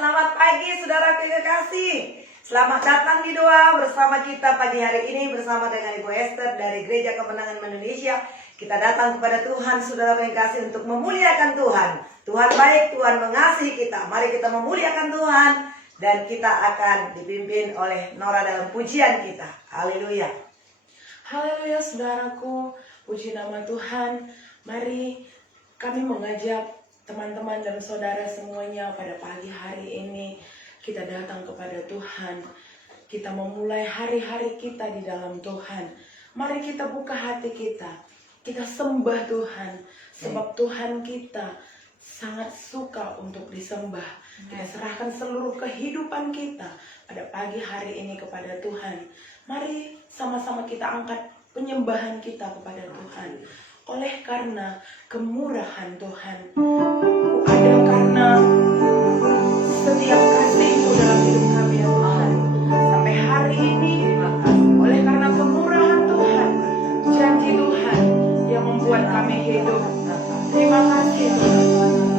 Selamat pagi saudara kekasih. Selamat datang di doa bersama kita pagi hari ini bersama dengan Ibu Esther dari Gereja Kemenangan Indonesia. Kita datang kepada Tuhan saudara kekasih untuk memuliakan Tuhan. Tuhan baik, Tuhan mengasihi kita. Mari kita memuliakan Tuhan dan kita akan dipimpin oleh Nora dalam pujian kita. Haleluya. Haleluya saudaraku, puji nama Tuhan. Mari kami mengajak teman-teman dan saudara semuanya pada pagi hari ini kita datang kepada Tuhan. Kita memulai hari-hari kita di dalam Tuhan. Mari kita buka hati kita. Kita sembah Tuhan. Sebab Tuhan kita sangat suka untuk disembah. Kita serahkan seluruh kehidupan kita pada pagi hari ini kepada Tuhan. Mari sama-sama kita angkat penyembahan kita kepada Tuhan. Oleh karena kemurahan Tuhan, ada karena setiap kasih-Mu dalam hidup kami ya Tuhan. Sampai hari ini, oleh karena kemurahan Tuhan, janji Tuhan yang membuat kami hidup. Terima kasih Tuhan.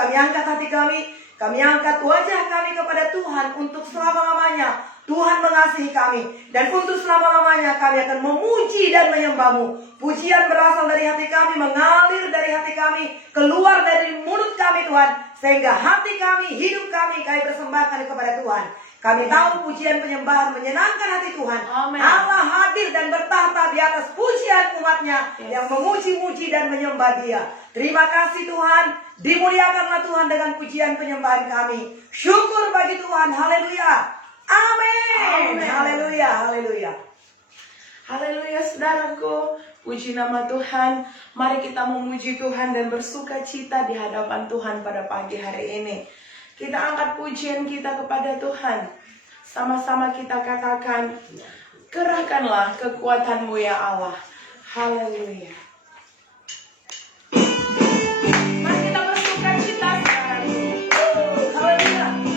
kami angkat hati kami angkat wajah kami kepada Tuhan untuk selama-lamanya. Tuhan mengasihi kami, dan untuk selama-lamanya kami akan memuji dan menyembah-Mu. Pujian berasal dari hati kami, mengalir dari hati kami, keluar dari mulut kami Tuhan, sehingga hati kami, hidup kami persembahkan kepada Tuhan. Kami tahu pujian penyembahan menyenangkan hati Tuhan. Amen. Allah hadir dan bertahta di atas pujian umatnya yang memuji-muji dan menyembah Dia. Terima kasih Tuhan, dimuliakanlah Tuhan dengan pujian penyembahan kami. Syukur bagi Tuhan, haleluya. Amin. Haleluya, haleluya. Haleluya saudaraku, puji nama Tuhan. Mari kita memuji Tuhan dan bersuka cita di hadapan Tuhan pada pagi hari ini. Kita angkat pujian kita kepada Tuhan. Sama-sama kita katakan, kerahkanlah kekuatan-Mu ya Allah. Haleluya. Mari kita bersuka cita saudaraku. Haleluya.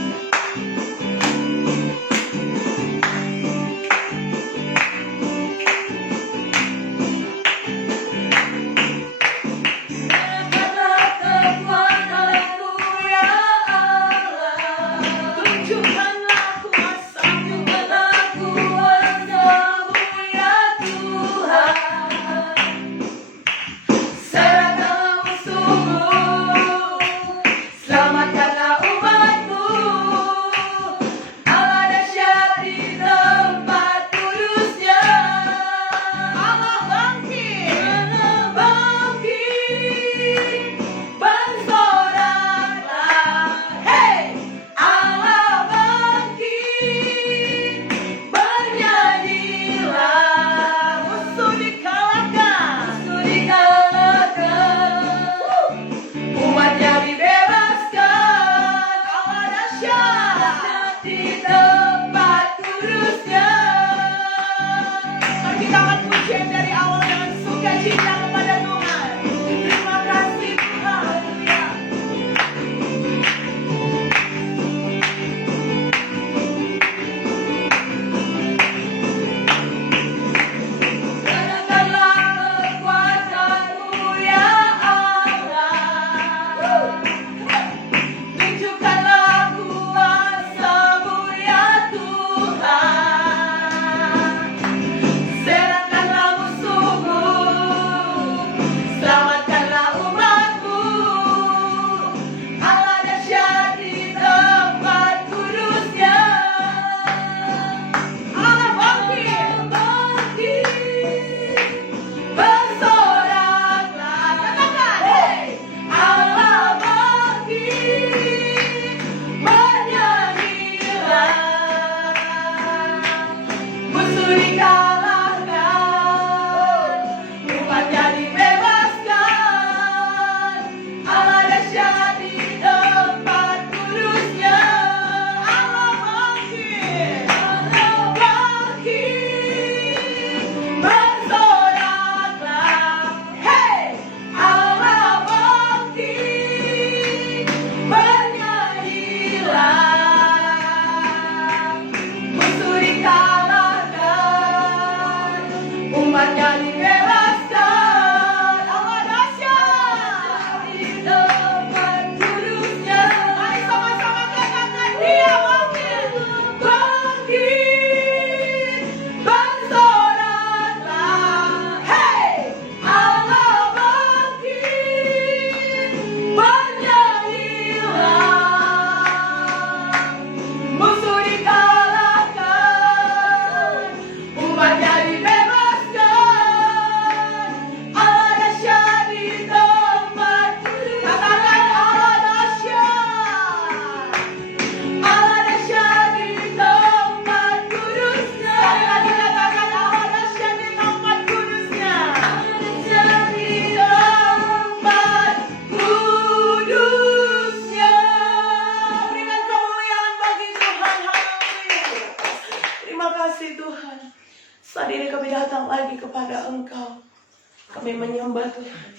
Kami menyembah Tuhan.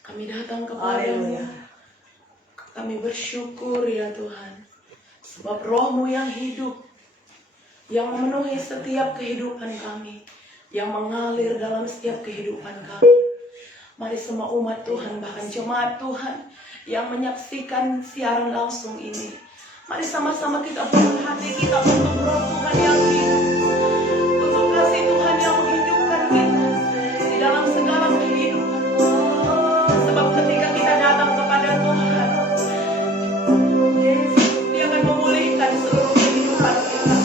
Kami datang kepada-Mu. Kami bersyukur ya Tuhan. Sebab Roh-Mu yang hidup, yang memenuhi setiap kehidupan kami, yang mengalir dalam setiap kehidupan kami. Mari semua umat Tuhan, bahkan jemaat Tuhan yang menyaksikan siaran langsung ini, mari sama-sama kita buka hati kita untuk Roh Tuhan yang hidup, untuk kasih Tuhan yang menghidupkan kita di dalam segala kehidupan. Sebab ketika kita datang kepada Tuhan, Dia akan memulihkan seluruh kehidupan kita.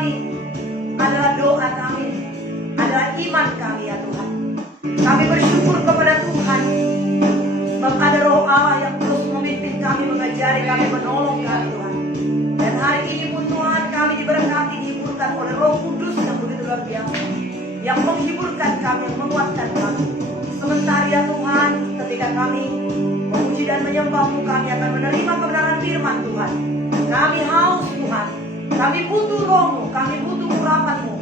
kami, adalah doa kami, adalah iman kami ya Tuhan. Kami bersyukur kepada Tuhan sebab ada roh Allah yang terus memimpin kami, mengajari kami, menolong kami Tuhan. Dan hari ini pun Tuhan kami diberkati, dihiburkan oleh Roh Kudus yang begitu luar biasa, yang menghiburkan kami, yang menguatkan kami. Sementara ya Tuhan, ketika kami memuji dan menyembah-Mu, kami akan menerima kebenaran firman Tuhan. Kami haus Tuhan, kami butuh Roh-Mu, kami butuh urapan-Mu.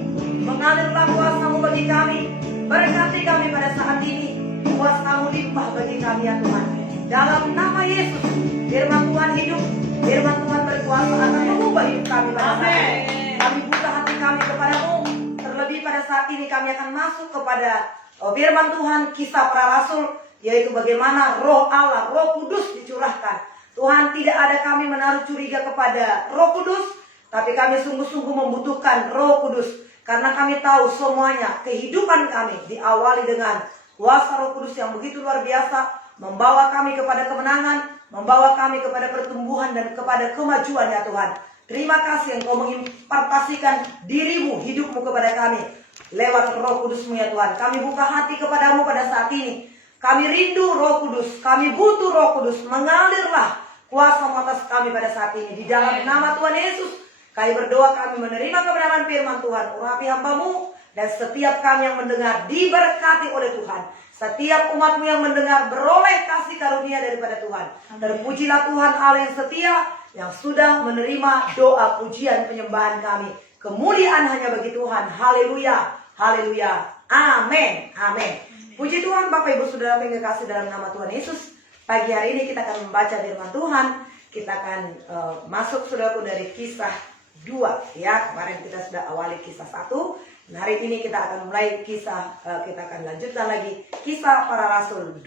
Mengalirlah kuasa-Mu bagi kami, berkati kami pada saat ini. Kuasa-Mu limpah bagi kami ya Tuhan. Dalam nama Yesus, firman Tuhan hidup, firman Tuhan berkuasa akan mengubah hidup kami pada saat ini. Kami buka hati kami kepada-Mu. Terlebih pada saat ini kami akan masuk kepada firman Tuhan, Kisah Para Rasul, yaitu bagaimana Roh Allah, Roh Kudus dicurahkan. Tuhan, tidak ada kami menaruh curiga kepada Roh Kudus, tapi kami sungguh-sungguh membutuhkan Roh Kudus. Karena kami tahu semuanya, kehidupan kami diawali dengan kuasa Roh Kudus yang begitu luar biasa, membawa kami kepada kemenangan, membawa kami kepada pertumbuhan dan kepada kemajuan ya Tuhan. Terima kasih Engkau mengimpartasikan diri-Mu, hidup-Mu kepada kami lewat Roh Kudus-Mu ya Tuhan. Kami buka hati kepada-Mu pada saat ini. Kami rindu Roh Kudus, kami butuh Roh Kudus. Mengalirlah kuasa-Mu atas kami pada saat ini. Di dalam nama Tuhan Yesus, kami berdoa, kami menerima kebenaran firman Tuhan. Urapi hamba-Mu, dan setiap kami yang mendengar diberkati oleh Tuhan. Setiap umat-Mu yang mendengar beroleh kasih karunia daripada Tuhan. Terpujilah Tuhan Allah yang setia, yang sudah menerima doa, pujian, penyembahan kami. Kemuliaan hanya bagi Tuhan. Haleluya, haleluya, amin, amin. Puji Tuhan Bapak Ibu Saudara yang kekasih dalam nama Tuhan Yesus. Pagi hari ini kita akan membaca firman Tuhan. Kita akan masuk saudaraku dari Kisah 2 ya. Kemarin kita sudah awali Kisah 1. Dan hari ini kita akan mulai kita akan lanjutkan lagi Kisah Para Rasul 2.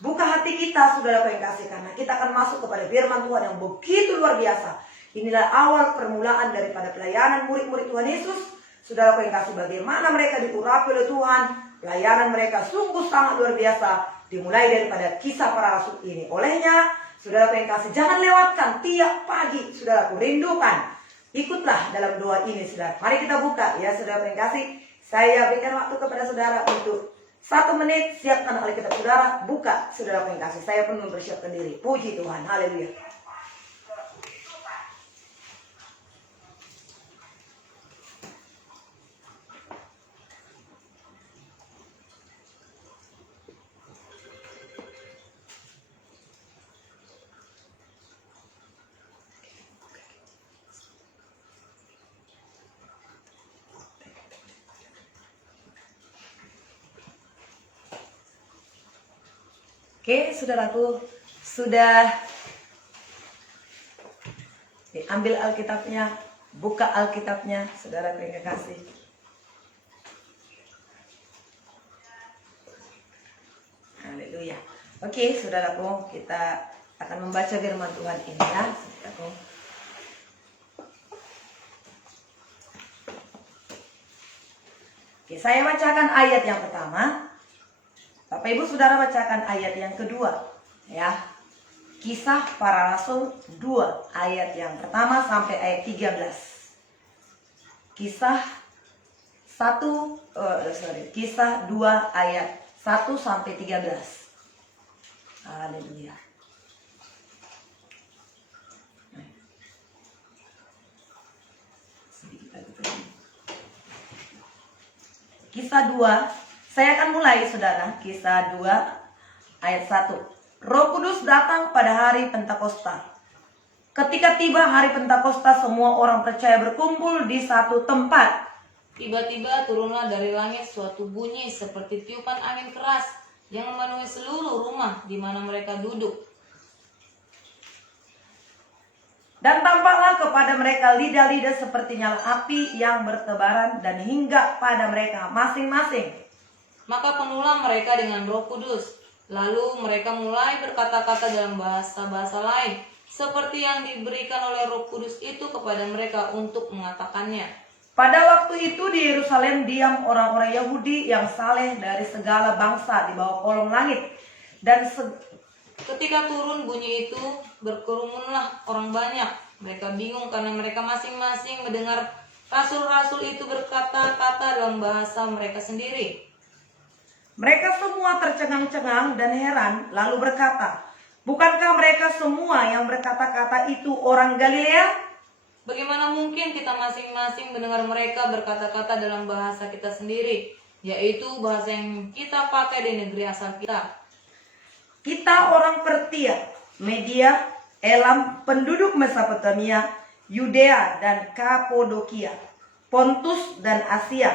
Buka hati kita saudara yang kasih, karena kita akan masuk kepada firman Tuhan yang begitu luar biasa. Inilah awal permulaan daripada pelayanan murid-murid Tuhan Yesus. Saudara yang kasih, bagaimana mereka diurapi oleh Tuhan. Pelayanan mereka sungguh sangat luar biasa, dimulai daripada Kisah Para Rasul ini. Olehnya saudara yang kasih, jangan lewatkan tiap pagi. Saudaraku, rindukan, ikutlah dalam doa ini saudara. Mari kita buka ya saudara yang kasih. Saya berikan waktu kepada saudara untuk 1 menit. Siapkan Alkitab saudara, buka saudara yang kasih. Saya pun mempersiapkan diri. Puji Tuhan, haleluya. Oke, saudaraku, sudah diambil Alkitabnya, buka Alkitabnya, saudara yang kasih. Haleluya. Oke, saudaraku, kita akan membaca firman Tuhan ini ya, saudaraku. Oke, saya bacakan ayat yang pertama. Bapak Ibu Saudara bacakan ayat yang kedua ya. Kisah Para Rasul 2 ayat yang pertama sampai ayat 13. Kisah 2 ayat 1 sampai 13. Haleluya. Kisah 2. Saya akan mulai saudara, Kisah 2 ayat 1. Roh Kudus datang pada hari Pentakosta. Ketika tiba hari Pentakosta, semua orang percaya berkumpul di satu tempat. Tiba-tiba turunlah dari langit suatu bunyi seperti tiupan angin keras yang memenuhi seluruh rumah di mana mereka duduk. Dan tampaklah kepada mereka lidah-lidah seperti nyala api yang bertebaran dan hinggap pada mereka masing-masing. Maka penuhlah mereka dengan Roh Kudus. Lalu mereka mulai berkata-kata dalam bahasa-bahasa lain, seperti yang diberikan oleh Roh Kudus itu kepada mereka untuk mengatakannya. Pada waktu itu di Yerusalem diam orang-orang Yahudi yang saleh dari segala bangsa di bawah kolong langit. Dan ketika turun bunyi itu, berkerumunlah orang banyak. Mereka bingung karena mereka masing-masing mendengar Rasul-rasul itu berkata-kata dalam bahasa mereka sendiri. Mereka semua tercengang-cengang dan heran, lalu berkata, "Bukankah mereka semua yang berkata-kata itu orang Galilea?" Bagaimana mungkin kita masing-masing mendengar mereka berkata-kata dalam bahasa kita sendiri, yaitu bahasa yang kita pakai di negeri asal kita? Kita orang Pertia, Media, Elam, penduduk Mesopotamia, Yudea dan Kapodokia, Pontus dan Asia,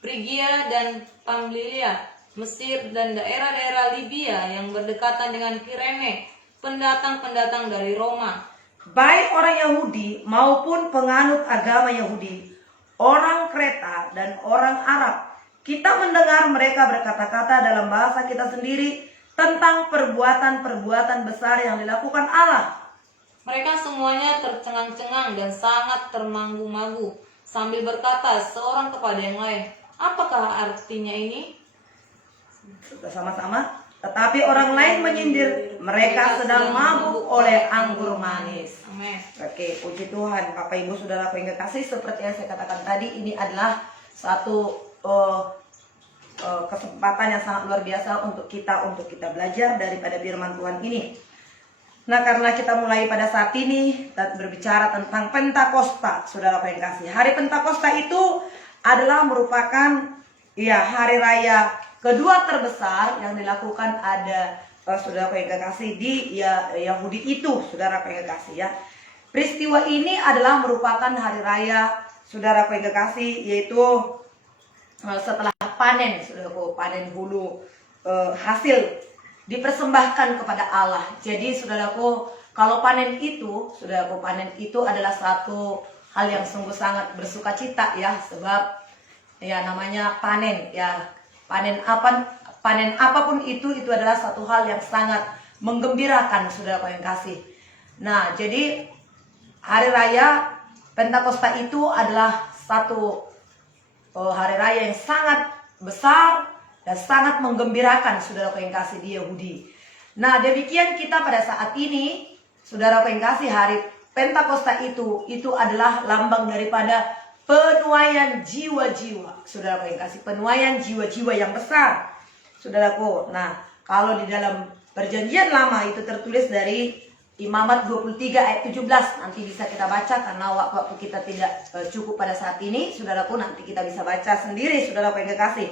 Frigia dan Pamfilia, Mesir dan daerah-daerah Libya yang berdekatan dengan Kirene, pendatang-pendatang dari Roma, baik orang Yahudi maupun penganut agama Yahudi, orang Kreta dan orang Arab. Kita mendengar mereka berkata-kata dalam bahasa kita sendiri tentang perbuatan-perbuatan besar yang dilakukan Allah. Mereka semuanya tercengang-cengang dan sangat termangu-mangu sambil berkata seorang kepada yang lain, "Apakah artinya ini?" Bersama-sama. Tetapi orang lain menyindir, mereka sedang mabuk oleh anggur manis. Amin. Oke, puji Tuhan, Bapak Ibu Saudaraku yang kekasih, seperti yang saya katakan tadi, ini adalah satu kesempatan yang sangat luar biasa untuk kita belajar daripada firman Tuhan ini. Nah, karena kita mulai pada saat ini berbicara tentang Pentakosta, Saudara yang kasih. Hari Pentakosta itu adalah merupakan hari raya kedua terbesar yang dilakukan saudara yang kekasih di Yahudi itu, saudara yang kekasih ya. Peristiwa ini adalah merupakan hari raya saudara yang kekasih, yaitu setelah panen, saudaraku, panen hulu hasil dipersembahkan kepada Allah. Jadi saudaraku, kalau panen itu, saudaraku, panen itu adalah satu hal yang sungguh sangat bersukacita ya, sebab ya namanya panen ya. Panen apapun itu adalah satu hal yang sangat menggembirakan, saudara yang kasih. Nah, jadi hari raya Pentakosta itu adalah satu hari raya yang sangat besar dan sangat menggembirakan, saudara yang kasih, di Yahudi. Nah, demikian kita pada saat ini, saudara yang kasih, hari Pentakosta itu adalah lambang daripada penuaian jiwa-jiwa, saudara yang kasih, penuaian jiwa-jiwa yang besar, saudaraku. Nah, kalau di dalam Perjanjian Lama itu tertulis dari Imamat 23 ayat 17, nanti bisa kita baca karena waktu kita tidak cukup pada saat ini, saudaraku, nanti kita bisa baca sendiri, saudaraku yang kekasih.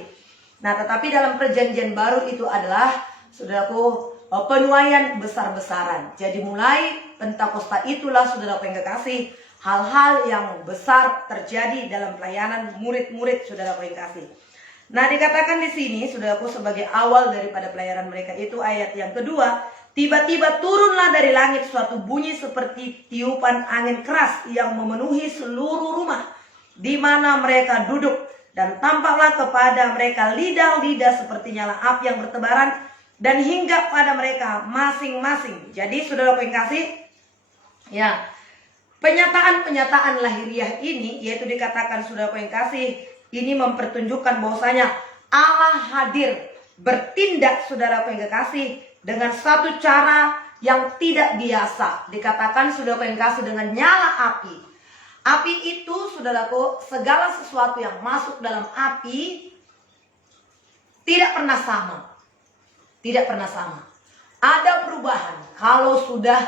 Nah, tetapi dalam Perjanjian Baru itu adalah, saudaraku, penuaian besar-besaran. Jadi mulai Pentakosta itulah, saudaraku yang kekasih, hal-hal yang besar terjadi dalam pelayanan murid-murid, saudaraku yang kasih. Nah, dikatakan di sini, saudaraku, sebagai awal daripada pelayanan mereka itu, ayat yang kedua, tiba-tiba turunlah dari langit suatu bunyi seperti tiupan angin keras yang memenuhi seluruh rumah di mana mereka duduk, dan tampaklah kepada mereka lidah-lidah seperti nyala api yang bertebaran dan hinggap pada mereka masing-masing. Jadi, saudaraku yang kasih, ya, penyataan-penyataan lahiriah ini, yaitu dikatakan, saudaraku yang kasih, ini mempertunjukkan bahwasanya Allah hadir bertindak, saudaraku yang kekasih, dengan satu cara yang tidak biasa. Dikatakan, saudaraku yang kasih, dengan nyala api. Api itu, saudaraku, segala sesuatu yang masuk dalam api tidak pernah sama. Tidak pernah sama. Ada perubahan kalau sudah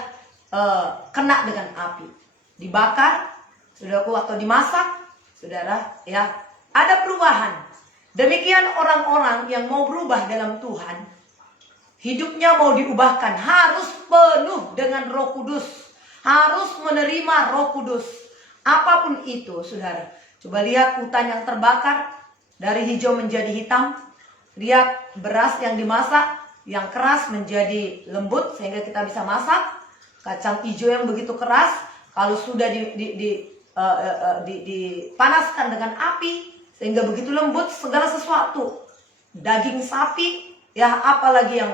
kena dengan api. Dibakar, saudaraku, atau dimasak, saudara, ya, ada perubahan. Demikian orang-orang yang mau berubah dalam Tuhan, hidupnya mau diubahkan, harus penuh dengan Roh Kudus, harus menerima Roh Kudus. Apapun itu, saudara. Coba lihat hutan yang terbakar, dari hijau menjadi hitam. Lihat beras yang dimasak, yang keras menjadi lembut sehingga kita bisa masak. Kacang hijau yang begitu keras, kalau sudah dipanaskan dengan api sehingga begitu lembut segala sesuatu. Daging sapi, ya, apalagi yang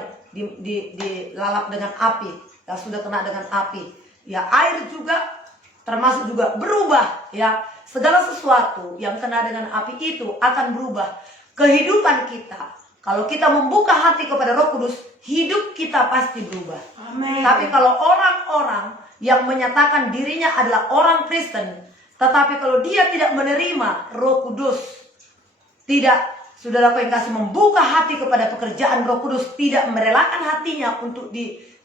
dilalap dengan api, yang sudah kena dengan api. Ya, air juga termasuk juga berubah, ya. Segala sesuatu yang kena dengan api itu akan berubah. Kehidupan kita, kalau kita membuka hati kepada Roh Kudus, hidup kita pasti berubah. Amin. Tapi kalau orang-orang yang menyatakan dirinya adalah orang Kristen, Tetapi kalau dia tidak menerima Roh Kudus, tidak, saudaraku yang kasih, membuka hati kepada pekerjaan Roh Kudus, tidak merelakan hatinya untuk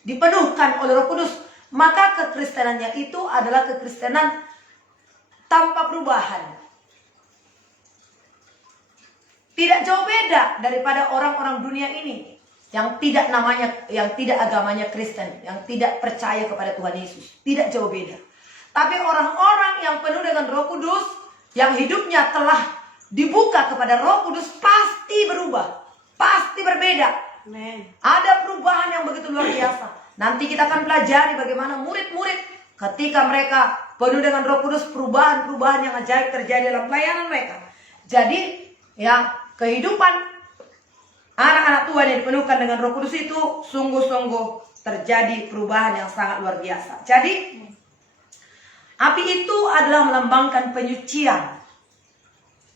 dipenuhkan oleh Roh Kudus, maka kekristenannya itu adalah kekristenan tanpa perubahan. Tidak jauh beda daripada orang-orang dunia ini yang tidak agamanya Kristen, yang tidak percaya kepada Tuhan Yesus. Tidak jauh beda. Tapi orang-orang yang penuh dengan Roh Kudus, yang hidupnya telah dibuka kepada Roh Kudus, pasti berubah, pasti berbeda. Amen. Ada perubahan yang begitu luar biasa. Nanti kita akan pelajari bagaimana murid-murid ketika mereka penuh dengan Roh Kudus, perubahan-perubahan yang ajaib terjadi dalam pelayanan mereka. Jadi, ya, kehidupan anak-anak Tuhan yang dipenuhkan dengan Roh Kudus itu sungguh-sungguh terjadi perubahan yang sangat luar biasa. Jadi, api itu adalah melambangkan penyucian.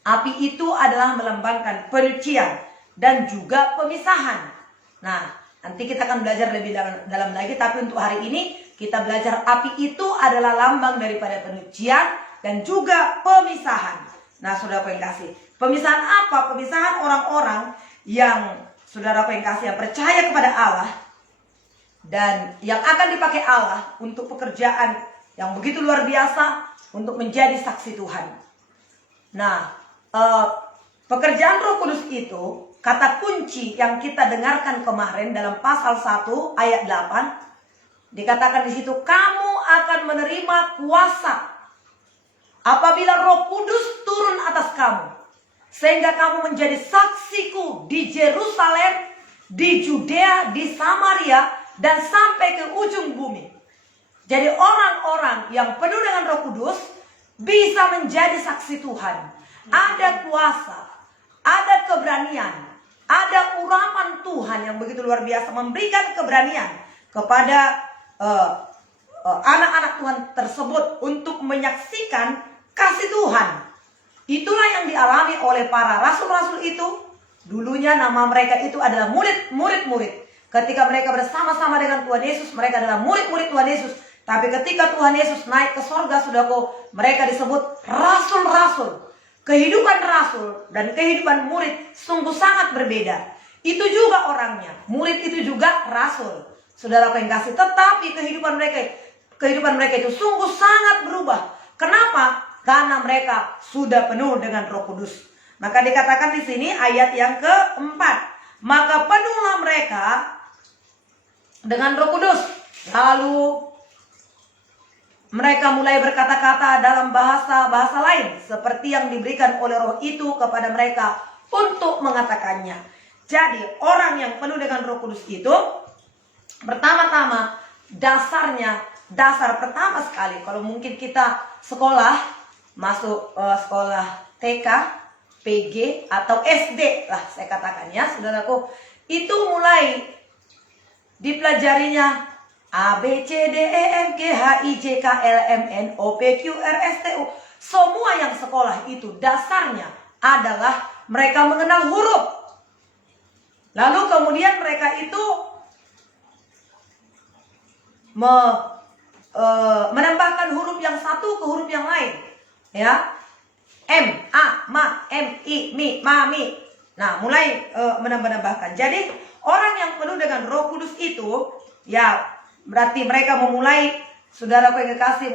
Api itu adalah melambangkan penyucian dan juga pemisahan. Nah, nanti kita akan belajar lebih dalam lagi, tapi untuk hari ini kita belajar api itu adalah lambang daripada penyucian dan juga pemisahan. Nah, saudara yang kasih, pemisahan apa? Pemisahan orang-orang yang, saudara yang kasih, yang percaya kepada Allah dan yang akan dipakai Allah untuk pekerjaan yang begitu luar biasa, untuk menjadi saksi Tuhan. Nah, pekerjaan Roh Kudus itu, kata kunci yang kita dengarkan kemarin dalam pasal 1 ayat 8, dikatakan di situ, kamu akan menerima kuasa apabila Roh Kudus turun atas kamu, sehingga kamu menjadi saksiku di Yerusalem, di Judea, di Samaria, dan sampai ke ujung bumi. Jadi orang-orang yang penuh dengan Roh Kudus bisa menjadi saksi Tuhan. Ada kuasa, ada keberanian, ada urapan Tuhan yang begitu luar biasa, memberikan keberanian kepada anak-anak Tuhan tersebut untuk menyaksikan kasih Tuhan. Itulah yang dialami oleh para rasul-rasul itu. Dulunya nama mereka itu adalah murid-murid. Ketika mereka bersama-sama dengan Tuhan Yesus, mereka adalah murid-murid Tuhan Yesus. Tapi ketika Tuhan Yesus naik ke sorga, saudaraku, mereka disebut rasul-rasul. Kehidupan rasul dan kehidupan murid sungguh sangat berbeda. Itu juga orangnya, murid itu juga rasul, saudaraku yang kasih. Tetapi kehidupan mereka itu sungguh sangat berubah. Kenapa? Karena mereka sudah penuh dengan Roh Kudus. Maka dikatakan di sini ayat yang keempat, maka penuhlah mereka dengan Roh Kudus. Lalu mereka mulai berkata-kata dalam bahasa lain, seperti yang diberikan oleh Roh itu kepada mereka untuk mengatakannya. Jadi orang yang penuh dengan Roh Kudus itu, pertama-tama dasar pertama sekali, kalau mungkin kita masuk sekolah TK, PG atau SD lah saya katakan ya, saudaraku, itu mulai dipelajarinya A, B, C, D, E, F, G, H, I, J, K, L, M, N, O, P, Q, R, S, T, U. Semua yang sekolah itu dasarnya adalah mereka mengenal huruf. Lalu kemudian mereka itu menambahkan huruf yang satu ke huruf yang lain. Ya, M, A, Ma, M, I, Mi, Ma, Mi. Nah, mulai menambah-nambahkan. Jadi orang yang penuh dengan Roh Kudus itu, ya, berarti mereka memulai, saudaraku yang kekasih,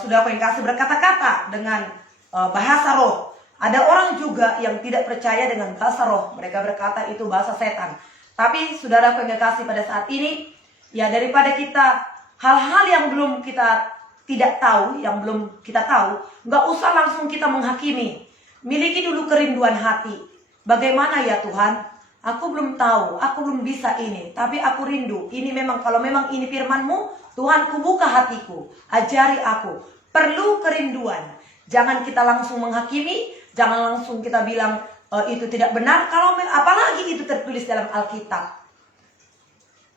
saudaraku yang kekasih, berkata-kata dengan bahasa roh. Ada orang juga yang tidak percaya dengan bahasa roh, mereka berkata itu bahasa setan. Tapi saudaraku yang kekasih, pada saat ini, ya, daripada kita hal-hal yang belum kita tidak tahu, yang belum kita tahu, nggak usah langsung kita menghakimi. Miliki dulu kerinduan hati. Bagaimana ya Tuhan? Aku belum tahu, aku belum bisa ini, tapi aku rindu. Ini memang, kalau memang ini firman-Mu, Tuhan, ku buka hatiku, ajari aku. Perlu kerinduan. Jangan kita langsung menghakimi, jangan langsung kita bilang itu tidak benar, apalagi itu tertulis dalam Alkitab.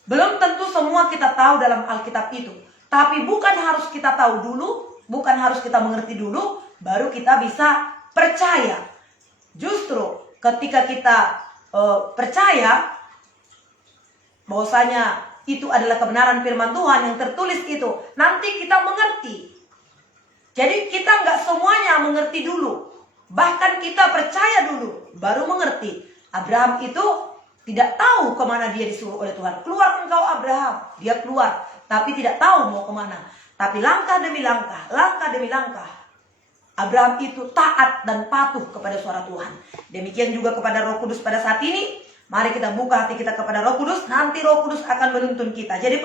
Belum tentu semua kita tahu dalam Alkitab itu. Tapi bukan harus kita tahu dulu, bukan harus kita mengerti dulu, baru kita bisa percaya. Justru ketika kita percaya bahwasanya itu adalah kebenaran firman Tuhan yang tertulis itu, nanti kita mengerti. Jadi kita nggak semuanya mengerti dulu. Bahkan kita percaya dulu, baru mengerti. Abraham itu tidak tahu kemana dia disuruh oleh Tuhan. Keluar engkau Abraham. Dia keluar, tapi tidak tahu mau kemana. Tapi langkah demi langkah, Abraham itu taat dan patuh kepada suara Tuhan. Demikian juga kepada Roh Kudus pada saat ini. Mari kita buka hati kita kepada Roh Kudus. Nanti Roh Kudus akan menuntun kita. Jadi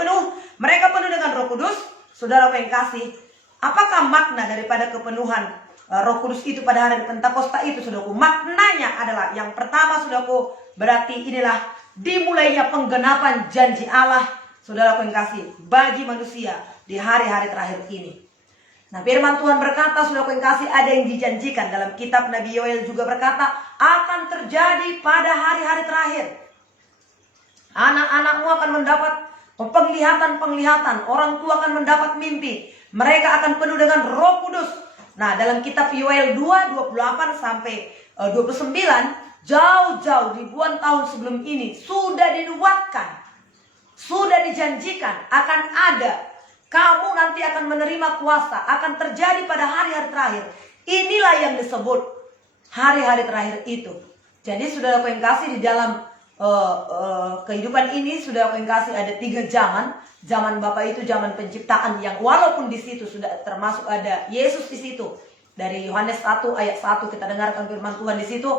mereka penuh dengan Roh Kudus. Saudara yang kasih, apakah makna daripada kepenuhan Roh Kudus itu pada hari Pentakosta itu, saudaraku? Maknanya adalah yang pertama, saudaraku, berarti inilah dimulainya penggenapan janji Allah, saudaraku yang kasih, bagi manusia di hari-hari terakhir ini. Nah, firman Tuhan berkata, saudaraku yang kasih, ada yang dijanjikan dalam kitab Nabi Yoel juga berkata, akan terjadi pada hari-hari terakhir. Anak-anakmu akan mendapat penglihatan-penglihatan, orang tua akan mendapat mimpi, mereka akan penuh dengan Roh Kudus. Nah, dalam kitab Yoel 2:28 sampai 29, jauh-jauh ribuan tahun sebelum ini sudah dinubuatkan, sudah dijanjikan akan ada. Kamu nanti akan menerima kuasa, akan terjadi pada hari-hari terakhir. Inilah yang disebut hari-hari terakhir itu. Jadi saudara yang kasih, di dalam kehidupan ini, saudara yang kasih, ada 3 zaman. Zaman Bapa itu zaman penciptaan, yang walaupun di situ sudah termasuk ada Yesus di situ. Dari Yohanes 1 ayat 1 kita dengarkan firman Tuhan di situ.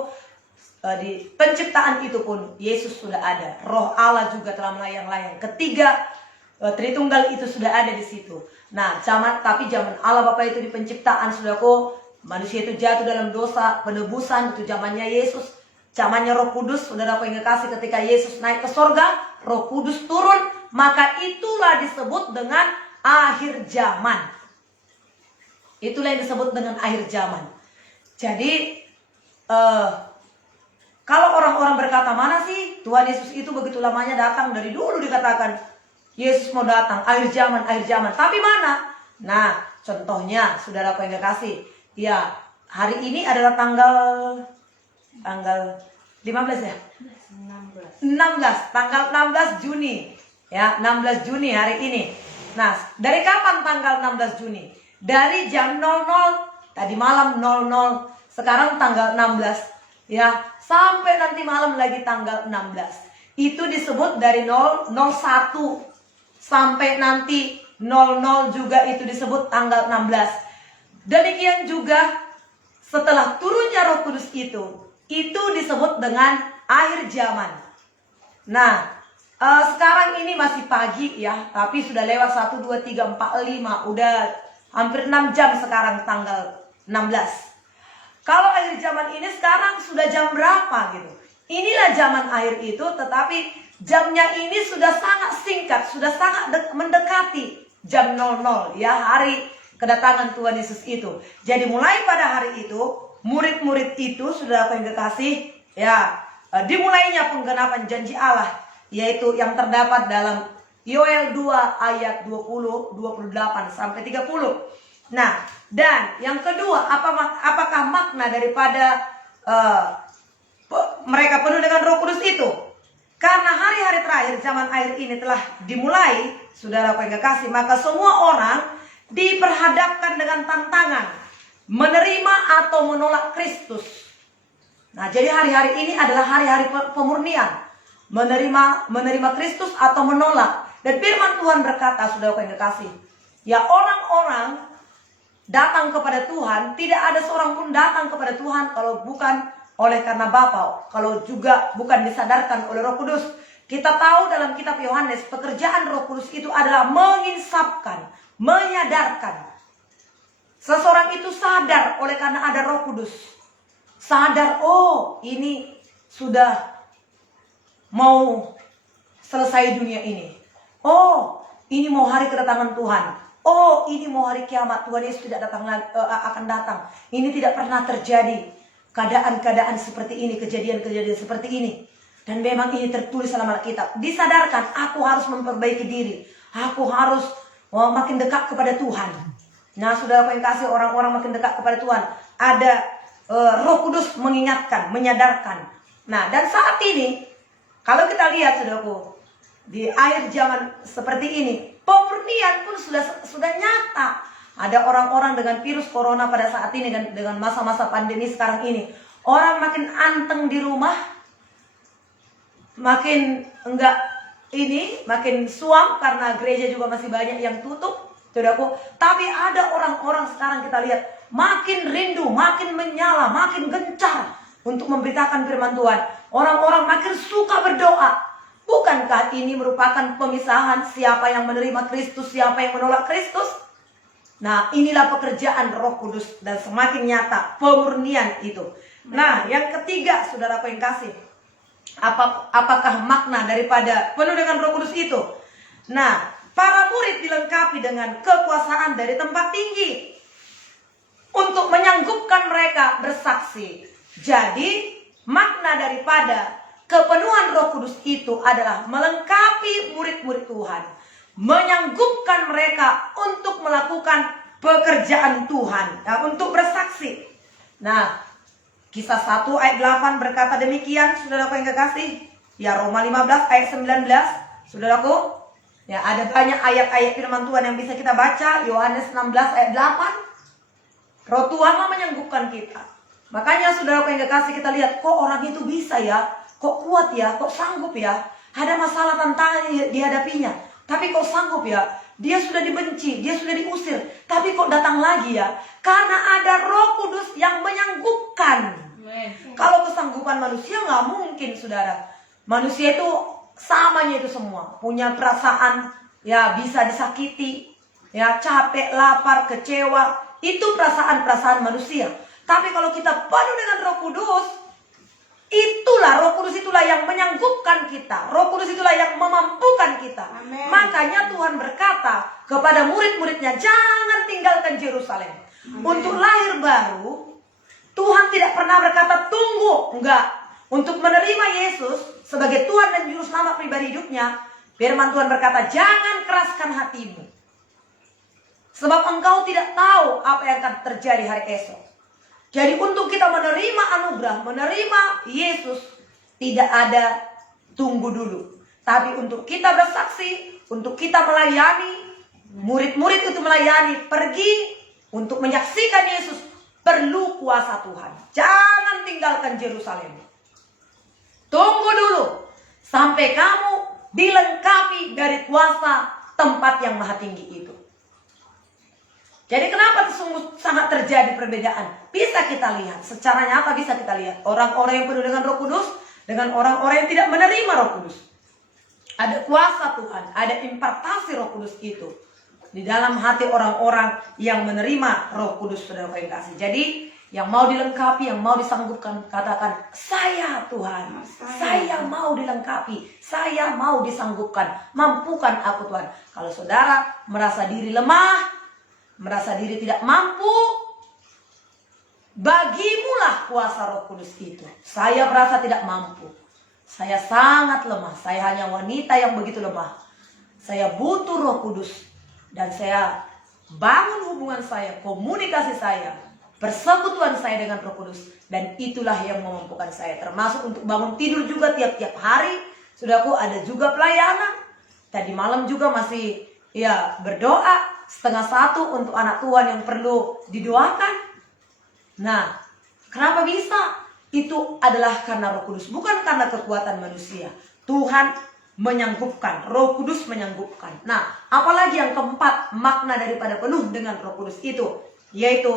Di penciptaan itu pun Yesus sudah ada. Roh Allah juga telah melayang-layang. Ketiga Tritunggal itu sudah ada di situ. Nah, zaman Allah Bapa itu di penciptaan, saudaraku, manusia itu jatuh dalam dosa, penebusan itu zamannya Yesus. Zamannya Roh Kudus, saudara yang kasih, ketika Yesus naik ke sorga, Roh Kudus turun, maka itulah disebut dengan akhir zaman. Itulah yang disebut dengan akhir zaman. Jadi kalau orang-orang berkata, mana sih Tuhan Yesus itu begitu lamanya datang, dari dulu dikatakan Yesus mau datang, akhir zaman, akhir zaman. Tapi mana? Nah, contohnya, saudara yang kasih, ya hari ini adalah tanggal 15 ya? 16, tanggal 16 Juni. Ya, 16 Juni hari ini. Nah, dari kapan tanggal 16 Juni? Dari jam 00, tadi malam 00, sekarang tanggal 16. Ya, sampai nanti malam lagi tanggal 16. Itu disebut dari 01 sampai nanti 00 juga itu disebut tanggal 16. Demikian juga setelah turunnya Roh Kudus itu disebut dengan akhir zaman. Nah, sekarang ini masih pagi ya, tapi sudah lewat 1, 2, 3, 4, 5, udah hampir 6 jam sekarang tanggal 16. Kalau akhir zaman ini sekarang sudah jam berapa gitu? Inilah zaman akhir itu, tetapi jamnya ini sudah sangat singkat, sudah sangat mendekati jam 00 ya, hari kedatangan Tuhan Yesus itu. Jadi mulai pada hari itu, murid-murid itu, saudara yang kekasih, ya, dimulainya penggenapan janji Allah, yaitu yang terdapat dalam Yoel 2 ayat 20, 28 sampai 30. Nah, dan yang kedua, apakah makna daripada mereka penuh dengan Roh Kudus itu? Karena hari-hari terakhir zaman akhir ini telah dimulai, saudara yang kekasih, maka semua orang diperhadapkan dengan tantangan menerima atau menolak Kristus. Nah, jadi hari-hari ini adalah hari-hari pemurnian. Menerima Kristus atau menolak. Dan firman Tuhan berkata, saudara yang kekasih, ya, orang-orang datang kepada Tuhan, tidak ada seorang pun datang kepada Tuhan kalau bukan oleh karena Bapa, kalau juga bukan disadarkan oleh Roh Kudus. Kita tahu dalam kitab Yohanes, pekerjaan Roh Kudus itu adalah menginsapkan, menyadarkan. Seseorang itu sadar oleh karena ada Roh Kudus. Sadar, oh ini sudah mau selesai dunia ini. Oh, ini mau hari kedatangan Tuhan. Oh, ini mau hari kiamat. Tuhan Yesus tidak akan datang. Ini tidak pernah terjadi. Keadaan-keadaan seperti ini, kejadian-kejadian seperti ini. Dan memang ini tertulis dalam Alkitab. Disadarkan, aku harus memperbaiki diri. Aku harus makin dekat kepada Tuhan. Nah, saudara yang kasih, orang-orang makin dekat kepada Tuhan. Ada Roh Kudus mengingatkan, menyadarkan. Nah, dan saat ini, kalau kita lihat, saudaraku, di akhir zaman seperti ini, pemurnian pun sudah nyata. Ada orang-orang dengan virus corona pada saat ini, dengan masa-masa pandemi sekarang ini. Orang makin anteng di rumah, makin makin suam karena gereja juga masih banyak yang tutup, saudaraku. Tapi ada orang-orang sekarang kita lihat makin rindu, makin menyala, makin gencar untuk memberitakan firman Tuhan. Orang-orang makin suka berdoa. Bukankah ini merupakan pemisahan siapa yang menerima Kristus, siapa yang menolak Kristus? Nah, inilah pekerjaan Roh Kudus dan semakin nyata pemurnian itu. Nah, yang ketiga, saudaraku yang kasih, apakah makna daripada penuh dengan Roh Kudus itu? Nah, para murid dilengkapi dengan kekuasaan dari tempat tinggi untuk menyanggupkan mereka bersaksi. Jadi, makna daripada kepenuhan Roh Kudus itu adalah melengkapi murid-murid Tuhan, menyanggupkan mereka untuk melakukan pekerjaan Tuhan, untuk bersaksi. Nah, Kisah 1 ayat 8 berkata demikian, saudaraku yang kekasih. Ya, Roma 15 ayat 19, saudaraku. Ya, ada banyak ayat-ayat firman Tuhan yang bisa kita baca. Yohanes 16 ayat 8. Roh Tuhanlah menyanggupkan kita. Makanya saudaraku yang kekasih, kita lihat kok orang itu bisa ya, kok kuat ya, kok sanggup ya. Ada masalah tantangan yang dihadapinya, tapi kok sanggup ya. Dia sudah dibenci, dia sudah diusir, tapi kok datang lagi ya? Karena ada Roh Kudus yang menyanggupkan. Kalau kesanggupan manusia nggak mungkin, saudara. Manusia itu samanya itu semua, punya perasaan, ya bisa disakiti, ya capek, lapar, kecewa. Itu perasaan-perasaan manusia. Tapi kalau kita penuh dengan Roh Kudus, Roh Kudus itulah yang menyanggupkan kita. Roh Kudus itulah yang memampukan kita. Amen. Makanya Tuhan berkata kepada murid-muridnya, jangan tinggalkan Yerusalem. Untuk lahir baru, Tuhan tidak pernah berkata tunggu. Enggak. Untuk menerima Yesus sebagai Tuhan dan Juru Selamat pribadi hidupnya, firman Tuhan berkata, jangan keraskan hatimu. Sebab engkau tidak tahu apa yang akan terjadi hari esok. Jadi untuk kita menerima anugerah, menerima Yesus, tidak ada tunggu dulu. Tapi untuk kita bersaksi, untuk kita melayani, murid-murid itu melayani, pergi untuk menyaksikan Yesus, perlu kuasa Tuhan. Jangan tinggalkan Yerusalem. Tunggu dulu sampai kamu dilengkapi dari kuasa tempat yang maha tinggi itu. Jadi kenapa sungguh sangat terjadi perbedaan? Bisa kita lihat, secara nyata bisa kita lihat. Orang-orang yang penuh dengan Roh Kudus, dengan orang-orang yang tidak menerima Roh Kudus. Ada kuasa Tuhan, ada impartasi Roh Kudus itu di dalam hati orang-orang yang menerima Roh Kudus, saudara yang kasih. Jadi yang mau dilengkapi, yang mau disanggupkan, katakan, saya Tuhan, saya mau dilengkapi, saya mau disanggupkan, mampukan aku Tuhan. Kalau saudara merasa diri lemah, merasa diri tidak mampu, bagimulah kuasa Roh Kudus itu. Saya merasa tidak mampu, saya sangat lemah, saya hanya wanita yang begitu lemah. Saya butuh Roh Kudus. Dan saya bangun hubungan saya, komunikasi saya, persekutuan saya dengan Roh Kudus. Dan itulah yang memampukan saya. Termasuk untuk bangun tidur juga tiap-tiap hari. Saudaraku, ada juga pelayanan. Tadi malam juga masih berdoa 12:30 untuk anak Tuhan yang perlu didoakan. Nah, kenapa bisa? Itu adalah karena Roh Kudus, bukan karena kekuatan manusia. Tuhan menyanggupkan, Roh Kudus menyanggupkan. Nah, apalagi yang keempat, makna daripada penuh dengan Roh Kudus itu, yaitu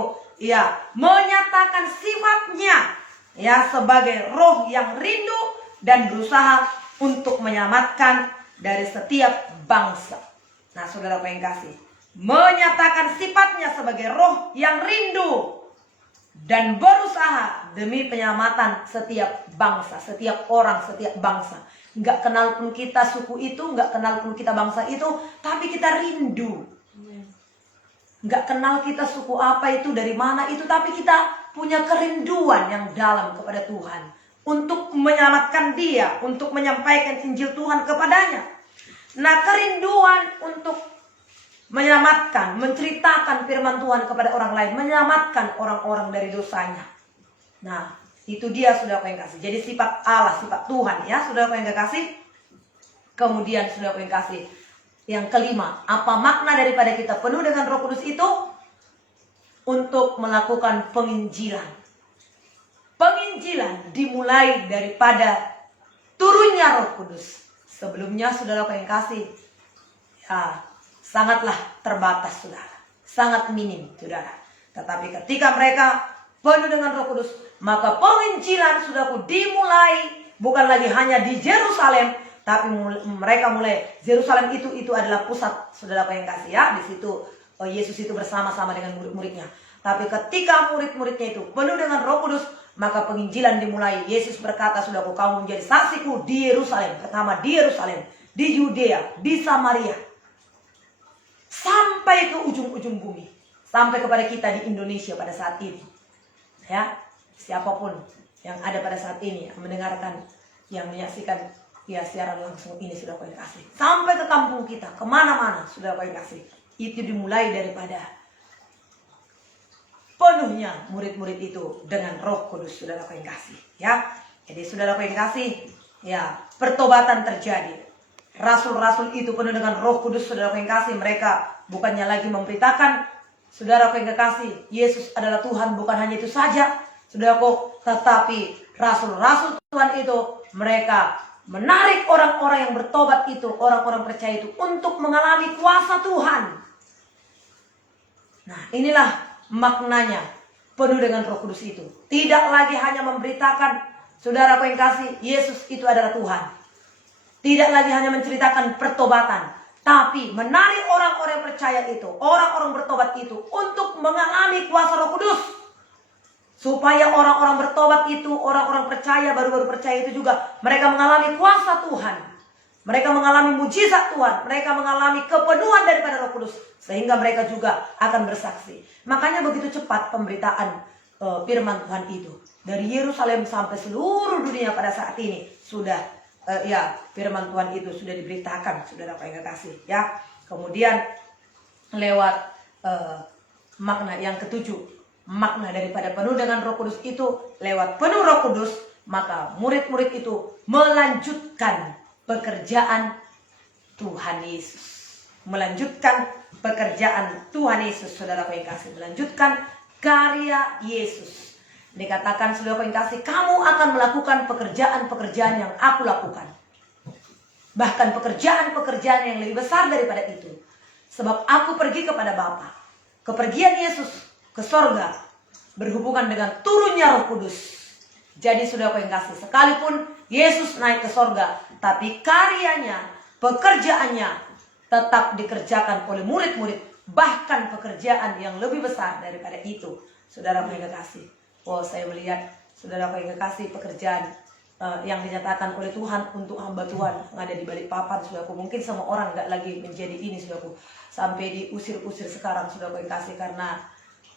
menyatakan sifatnya sebagai roh yang rindu dan berusaha untuk menyelamatkan dari setiap bangsa. Nah, saudara yang kasih, menyatakan sifatnya sebagai roh yang rindu dan berusaha demi penyelamatan setiap bangsa, setiap orang, setiap bangsa. Nggak kenal pun kita suku itu, nggak kenal pun kita bangsa itu, tapi kita rindu. Nggak kenal kita suku apa itu, dari mana itu, tapi kita punya kerinduan yang dalam kepada Tuhan. Untuk menyelamatkan dia, untuk menyampaikan Injil Tuhan kepadanya. Nah, kerinduan untuk menyelamatkan, menceritakan firman Tuhan kepada orang lain, menyelamatkan orang-orang dari dosanya. Nah, itu dia saudara yang kasih. Jadi sifat Allah, sifat Tuhan ya saudara yang kasih. Kemudian saudara yang kasih, yang kelima, apa makna daripada kita penuh dengan Roh Kudus itu? untuk melakukan penginjilan. Penginjilan dimulai daripada turunnya Roh Kudus. Sebelumnya saudara yang kasih, ya sangatlah terbatas saudara, sangat minim saudara. Tetapi ketika mereka penuh dengan Roh Kudus, maka penginjilan saudaraku dimulai bukan lagi hanya di Yerusalem, tapi mereka mulai Yerusalem itu adalah pusat saudara yang kasih ya. Di situ Yesus itu bersama-sama dengan murid-muridnya. Tapi ketika murid-muridnya itu penuh dengan Roh Kudus, maka penginjilan dimulai. Yesus berkata, saudaraku, kamu menjadi saksiku di Yerusalem. Pertama di Yerusalem, di Yudea, di Samaria, sampai ke ujung-ujung bumi, sampai kepada kita di Indonesia pada saat ini. Ya, siapapun yang ada pada saat ini, yang mendengarkan, yang menyaksikan ya siaran langsung ini, sudah kau kasih. Sampai ke kampung kita, kemana-mana sudah kau kasih. Itu dimulai daripada penuhnya murid-murid itu dengan Roh Kudus, saudara kau kasih. Ya, jadi saudara kau kasih, ya pertobatan terjadi. Rasul-rasul itu penuh dengan Roh Kudus, saudara kau kasih. Mereka bukannya lagi memberitakan, saudara kau kasih, Yesus adalah Tuhan, bukan hanya itu saja, saudaraku, tetapi rasul-rasul Tuhan itu mereka menarik orang-orang yang bertobat itu, orang-orang percaya itu untuk mengalami kuasa Tuhan. Nah, inilah maknanya penuh dengan Roh Kudus itu. Tidak lagi hanya memberitakan, saudara yang kasih, Yesus itu adalah Tuhan. Tidak lagi hanya menceritakan pertobatan, tapi menarik orang-orang percaya itu, orang-orang bertobat itu untuk mengalami kuasa Roh Kudus. Supaya orang-orang bertobat itu, orang-orang percaya, baru-baru percaya itu juga, mereka mengalami kuasa Tuhan. Mereka mengalami mujizat Tuhan. Mereka mengalami kepenuhan daripada Roh Kudus. Sehingga mereka juga akan bersaksi. Makanya begitu cepat pemberitaan firman Tuhan itu. Dari Yerusalem sampai seluruh dunia pada saat ini. Sudah, ya firman Tuhan itu sudah diberitakan. Saudara apa yang kasih. Ya. Kemudian lewat makna yang ketujuh. Makna daripada penuh dengan Roh Kudus itu, lewat penuh Roh Kudus, maka murid-murid itu melanjutkan pekerjaan Tuhan Yesus. Melanjutkan pekerjaan Tuhan Yesus, saudara yang kasih. Melanjutkan karya Yesus. Dikatakan, saudara yang kasih, kamu akan melakukan pekerjaan-pekerjaan yang aku lakukan. Bahkan pekerjaan-pekerjaan yang lebih besar daripada itu. Sebab aku pergi kepada Bapa. Kepergian Yesus ke sorga berhubungan dengan turunnya Roh Kudus. Jadi saudara yang kasih, sekalipun Yesus naik ke sorga, tapi karyanya, pekerjaannya tetap dikerjakan oleh murid-murid. Bahkan pekerjaan yang lebih besar daripada itu, saudara yang kasih. Oh, saya melihat saudara yang kasih pekerjaan yang dinyatakan oleh Tuhan untuk hamba Tuhan yang ada di Balikpapan, saudaraku. Mungkin semua orang nggak lagi menjadi ini, saudaraku. Sampai diusir-usir sekarang, saudara yang kasih, karena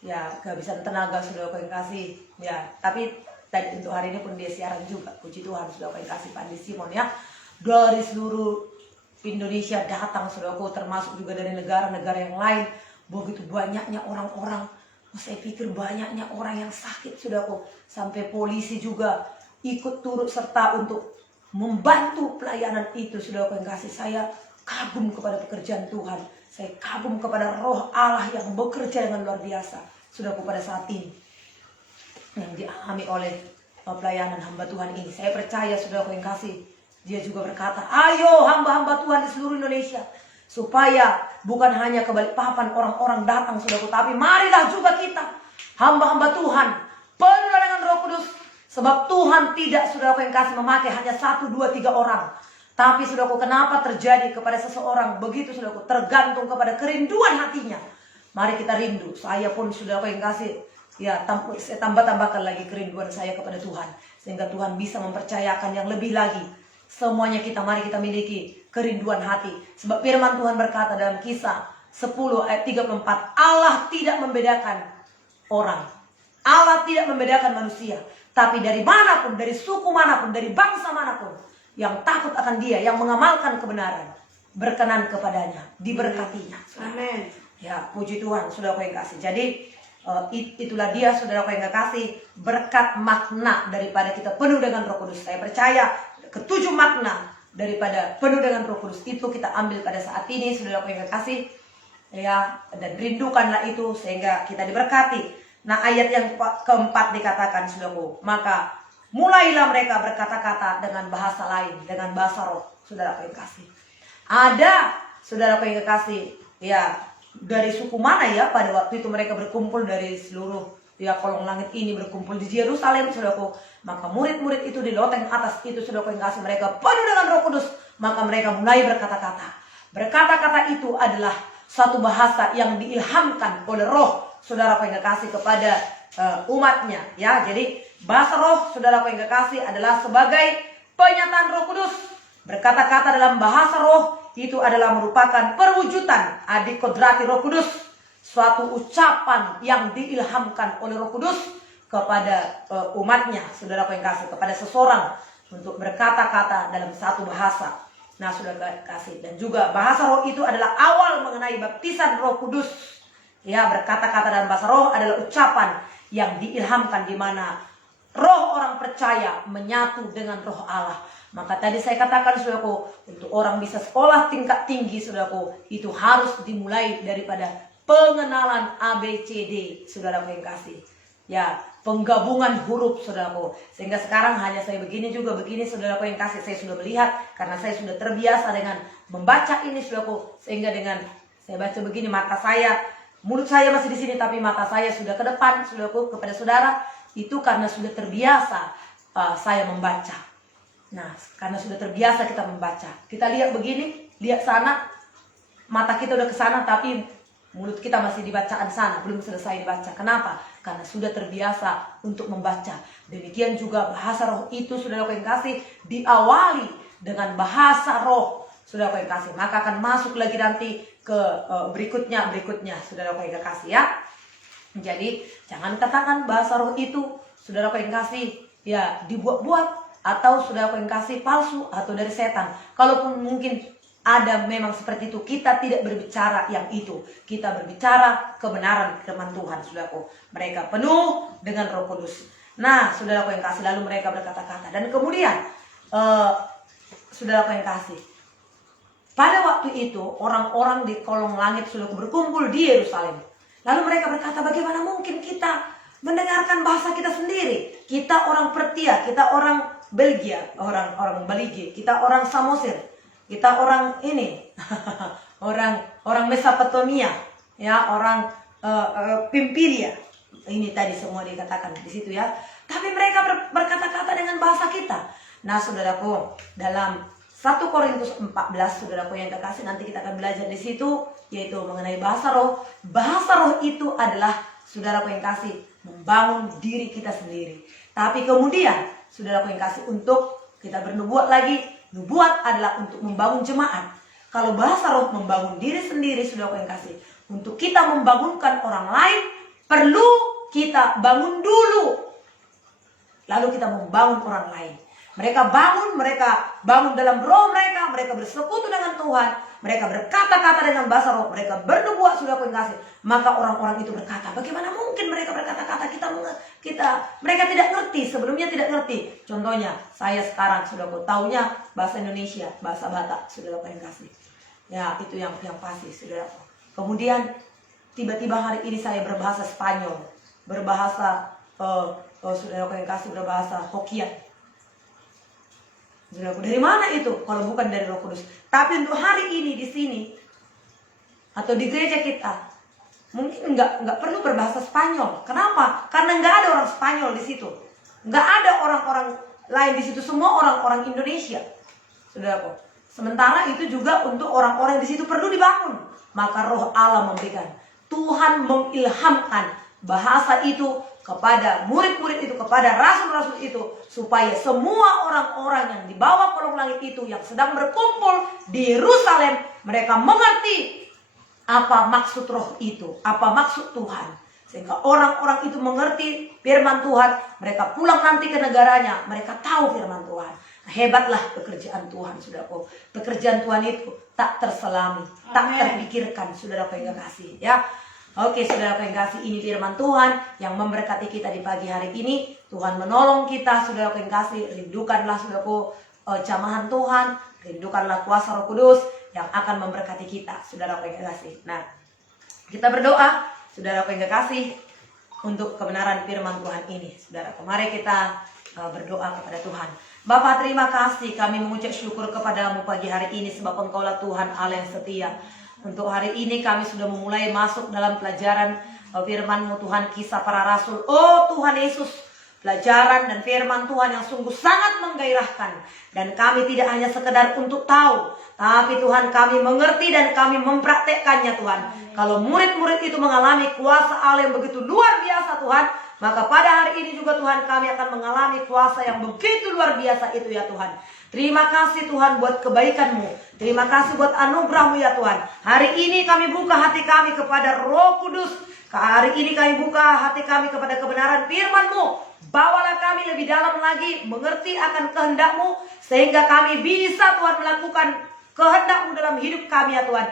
ya kehabisan tenaga, saudara yang kasih. Ya, tapi tadi untuk hari ini pun dia siaran juga. Puji Tuhan, saudara yang kasih, Pak Andi Simon ya. Dari seluruh Indonesia datang, saudaraku, termasuk juga dari negara-negara yang lain. Begitu banyaknya orang-orang. Saya pikir banyaknya orang yang sakit, saudaraku. Sampai polisi juga ikut turut serta untuk membantu pelayanan itu, saudara yang kasih. Saya kagum kepada pekerjaan Tuhan. Saya kagum kepada Roh Allah yang bekerja dengan luar biasa, saudaraku, pada saat ini yang dialami oleh pelayanan hamba Tuhan ini. Saya percaya, saudara yang kasih, dia juga berkata, ayo hamba-hamba Tuhan di seluruh Indonesia, supaya bukan hanya ke Balikpapan orang-orang datang, saudaraku, tapi marilah juga kita hamba-hamba Tuhan penuh dengan Roh Kudus. Sebab Tuhan tidak, saudara yang kasih, memakai hanya 1, 2, 3 orang. Tapi saudaraku, kenapa terjadi kepada seseorang begitu, saudaraku? Tergantung kepada kerinduan hatinya. Mari kita rindu. Saya pun, saudara yang kasih, ya saya tambah-tambahkan lagi kerinduan saya kepada Tuhan. Sehingga Tuhan bisa mempercayakan yang lebih lagi. Semuanya kita, mari kita miliki kerinduan hati. Sebab firman Tuhan berkata dalam Kisah 10 ayat 34. Allah tidak membedakan orang. Allah tidak membedakan manusia. Tapi dari manapun, dari suku manapun, dari bangsa manapun, yang takut akan dia, yang mengamalkan kebenaran, berkenan kepadanya, diberkatinya. Amin. Ya, puji Tuhan, saudara yang kasih. Jadi itulah dia, saudara yang kasih, berkat makna daripada kita penuh dengan Roh Kudus. Saya percaya ketujuh makna daripada penuh dengan Roh Kudus itu kita ambil pada saat ini, saudara yang kasih. ya, dan rindukanlah itu sehingga kita diberkati. Nah, ayat yang keempat dikatakan, saudaraku, maka mulailah mereka berkata-kata dengan bahasa lain, dengan bahasa roh. Saudara yang kasih, ada saudara yang kekasih, ya, dari suku mana ya pada waktu itu mereka berkumpul dari seluruh ya kolong langit ini berkumpul di Yerusalem, saudaraku. Maka murid-murid itu di loteng atas itu, saudara yang kasih, mereka penuh dengan Roh Kudus. Maka mereka mulai berkata-kata. Berkata-kata itu adalah satu bahasa yang diilhamkan oleh Roh, saudara yang kekasih, kepada umatnya, ya. Jadi bahasa Roh, saudara yang kekasih, adalah sebagai penyataan Roh Kudus. Berkata-kata dalam bahasa Roh itu adalah merupakan perwujudan adikodrati Roh Kudus, suatu ucapan yang diilhamkan oleh Roh Kudus kepada umatnya, saudara yang kasih, kepada seseorang untuk berkata-kata dalam satu bahasa. Nah, saudara kasih, dan juga bahasa Roh itu adalah awal mengenai baptisan Roh Kudus. Ya, berkata-kata dalam bahasa Roh adalah ucapan yang diilhamkan di mana roh orang percaya menyatu dengan roh Allah. Maka tadi saya katakan, saudaraku, untuk orang bisa sekolah tingkat tinggi, saudaraku, itu harus dimulai daripada pengenalan ABCD, saudara yang kasih. Ya, penggabungan huruf, saudaraku. Sehingga sekarang hanya saya begini juga begini, saudaraku yang kasih, saya sudah melihat karena saya sudah terbiasa dengan membaca ini, saudaraku. Sehingga dengan saya baca begini, mata saya, mulut saya masih di sini, tapi mata saya sudah ke depan, saudaraku, kepada saudara. Itu karena sudah terbiasa saya membaca. Nah, karena sudah terbiasa kita membaca. Kita lihat begini, lihat sana, mata kita udah ke sana, tapi mulut kita masih di bacaan sana, belum selesai dibaca. Kenapa? Karena sudah terbiasa untuk membaca. Demikian juga bahasa Roh itu, saudara yang kasih, diawali dengan bahasa Roh, saudara yang kasih. Maka akan masuk lagi nanti ke berikutnya, saudara yang kasih, ya. Jadi jangan katakan bahasa Roh itu, saudara yang kasih, ya, dibuat-buat, atau saudara yang kasih palsu, atau dari setan. Kalaupun mungkin ada memang seperti itu, kita tidak berbicara yang itu. Kita berbicara kebenaran firman Tuhan, saudaraku. Mereka penuh dengan Roh Kudus. Nah, saudaraku yang kasih, lalu mereka berkata-kata. Dan kemudian, saudaraku yang kasih, pada waktu itu orang-orang di kolong langit, saudaraku, berkumpul di Yerusalem. Lalu mereka berkata, bagaimana mungkin kita mendengarkan bahasa kita sendiri? Kita orang Pertia, kita orang Belgia, orang Belgia, kita orang Samosir, kita orang ini, orang Mesopotamia, ya, orang Pimpilia. Ini tadi semua dikatakan di situ, ya. Tapi mereka berkata-kata dengan bahasa kita. Nah, saudaraku, dalam 1 Korintus 14, saudaraku yang kekasih, nanti kita akan belajar di situ, yaitu mengenai bahasa Roh. Bahasa Roh itu adalah, saudaraku yang kasih, membangun diri kita sendiri. Tapi kemudian, saudaraku yang kasih, untuk kita bernubuat lagi. Nubuat adalah untuk membangun jemaat. Kalau bahasa Roh membangun diri sendiri, saudaraku yang kasih, untuk kita membangunkan orang lain, perlu kita bangun dulu, lalu kita membangun orang lain. Mereka bangun dalam roh mereka bersekutu dengan Tuhan, mereka berkata-kata dengan bahasa Roh, mereka bernubuat, saudaraku yang kasih. Maka orang-orang itu berkata, bagaimana mungkin mereka berkata-kata, mereka tidak ngerti, sebelumnya tidak ngerti. Contohnya, saya sekarang, saudaraku, taunya bahasa Indonesia, bahasa Batak, saudaraku yang kasih. Ya, itu yang pasti, saudaraku. Kemudian, tiba-tiba hari ini saya berbahasa Spanyol, berbahasa, saudaraku yang kasih, berbahasa Hokkien. Saudaraku, dari mana itu? Kalau bukan dari Roh Kudus. Tapi untuk hari ini di sini atau di gereja kita, mungkin nggak perlu berbahasa Spanyol. Kenapa? Karena nggak ada orang Spanyol di situ, nggak ada orang-orang lain di situ, semua orang-orang Indonesia, saudaraku. Sementara itu juga untuk orang-orang di situ perlu dibangun. Maka Roh Allah memberikan, Tuhan mengilhamkan bahasa itu kepada murid-murid itu, kepada rasul-rasul itu, supaya semua orang-orang yang di bawah kolong langit itu yang sedang berkumpul di Yerusalem, mereka mengerti apa maksud Roh itu, apa maksud Tuhan. Sehingga orang-orang itu mengerti firman Tuhan, mereka pulang nanti ke negaranya, mereka tahu firman Tuhan. Nah, hebatlah pekerjaan Tuhan, saudaraku. Pekerjaan Tuhan itu tak terselami, tak terpikirkan, saudaraku yang kasih, ya. Oke, saudara yang kasih, ini firman Tuhan yang memberkati kita di pagi hari ini. Tuhan menolong kita, saudara yang kasih. Rindukanlah, saudaraku, jamahan Tuhan. Rindukanlah kuasa Roh Kudus yang akan memberkati kita, saudara yang kasih. Nah, Kita berdoa, saudara yang kekasih, untuk kebenaran firman Tuhan ini. Saudara, mari kita berdoa kepada Tuhan. Bapa, terima kasih, kami mengucap syukur kepadamu pagi hari ini sebab Engkaulah Tuhan Allah yang setia. Untuk hari ini kami sudah memulai masuk dalam pelajaran firman-Mu Tuhan, Kisah Para Rasul. Oh Tuhan Yesus, pelajaran dan firman Tuhan yang sungguh sangat menggairahkan. Dan kami tidak hanya sekedar untuk tahu, tapi Tuhan kami mengerti dan kami mempraktekkannya Tuhan. Kalau murid-murid itu mengalami kuasa Allah yang begitu luar biasa Tuhan, maka pada hari ini juga Tuhan kami akan mengalami kuasa yang begitu luar biasa itu ya Tuhan. Terima kasih Tuhan buat kebaikan-Mu. Terima kasih buat anugerah-Mu ya Tuhan. Hari ini kami buka hati kami kepada Roh Kudus. Hari ini kami buka hati kami kepada kebenaran firman-Mu. Bawalah kami lebih dalam lagi mengerti akan kehendak-Mu, sehingga kami bisa Tuhan melakukan kehendak-Mu dalam hidup kami ya Tuhan.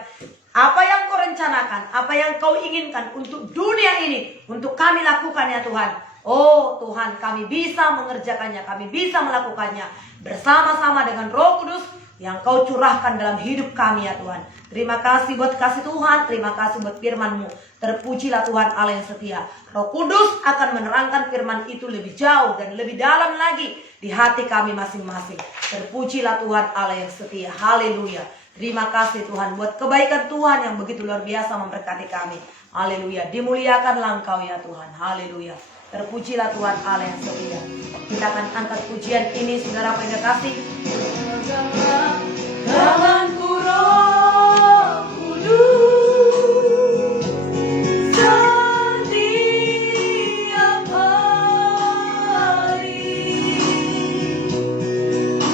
Apa yang Kau rencanakan, apa yang Kau inginkan untuk dunia ini, untuk kami lakukan ya Tuhan. Oh Tuhan, kami bisa mengerjakannya, kami bisa melakukannya bersama-sama dengan Roh Kudus yang Kau curahkan dalam hidup kami ya Tuhan. Terima kasih buat kasih Tuhan, terima kasih buat firman-Mu. Terpujilah Tuhan Allah yang setia. Roh Kudus akan menerangkan firman itu lebih jauh dan lebih dalam lagi di hati kami masing-masing. Terpujilah Tuhan Allah yang setia. Haleluya. Terima kasih Tuhan buat kebaikan Tuhan yang begitu luar biasa memberkati kami. Haleluya. Dimuliakanlah Engkau ya Tuhan. Haleluya. Terpujilah Tuhan Allah yang setia. Kita akan angkat pujian ini, saudara yang kasih. Tanganku Roh Kudus, setiap hari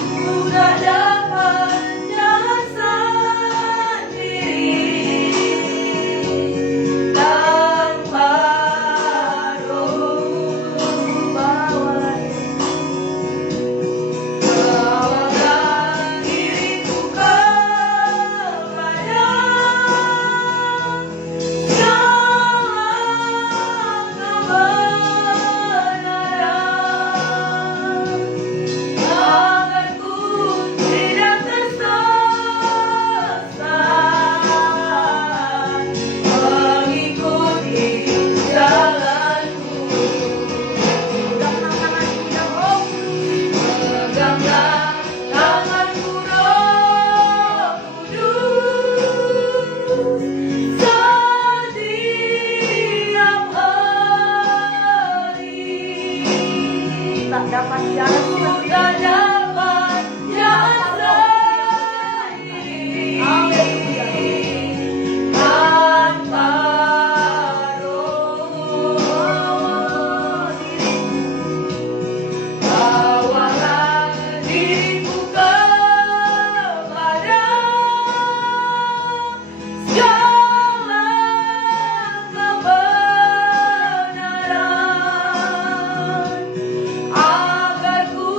ku tak dapat jalan sendiri tanpa Roh. Bawalah diriku kepada jalan kebenaran, agar ku tidak tersesat mengikuti jalanmu. Peganglah tanganku Roh Kudus, setiap hari Tak dapat jalan ku sendiri. tak dapat jalan sendiri tanpa Roh. Bawalah diriku kepada jalan kebenaran, agar ku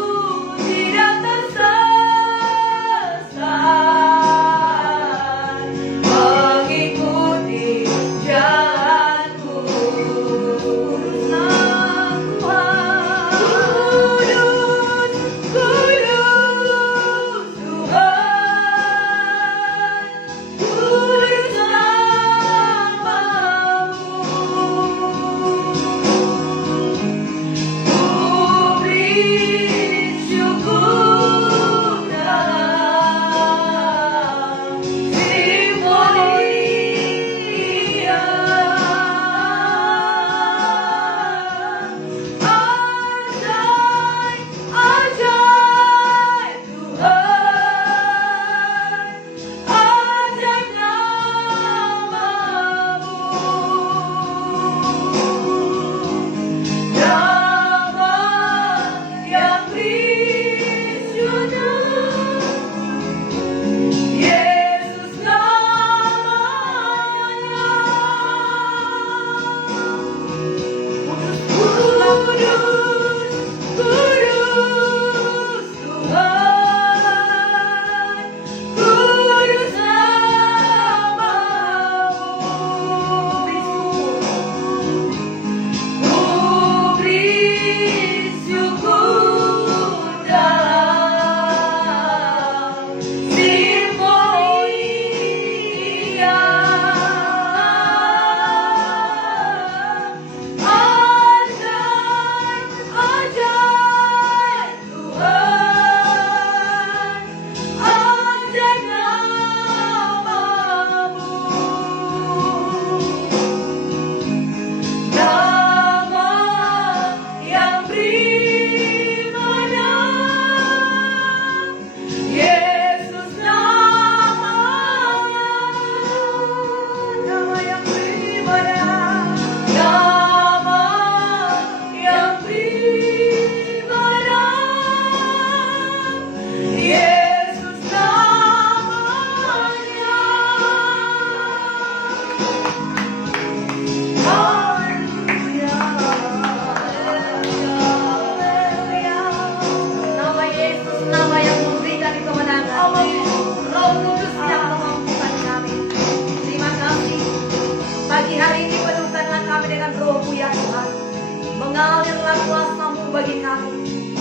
Mengalirlah kuasa-Mu bagi kami.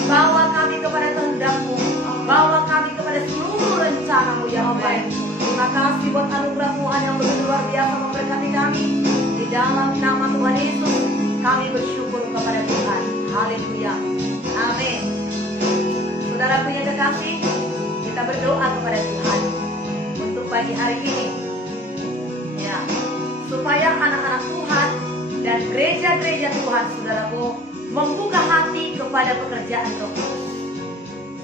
Bawa kami kepada kehendak-Mu. Bawa kami kepada seluruh rencana-Mu yang baik. Terima kasih buat anugerah Tuhan yang begitu luar biasa memberkati kami. Di dalam nama Tuhan Yesus, kami bersyukur kepada Tuhan. Haleluya. Amin. Saudara punya kekasih, kita berdoa kepada Tuhan untuk pagi hari ini. Ya, supaya anak-anak Tuhan dan gereja-gereja Tuhan, saudaraku, membuka hati kepada pekerjaan Roh Kudus.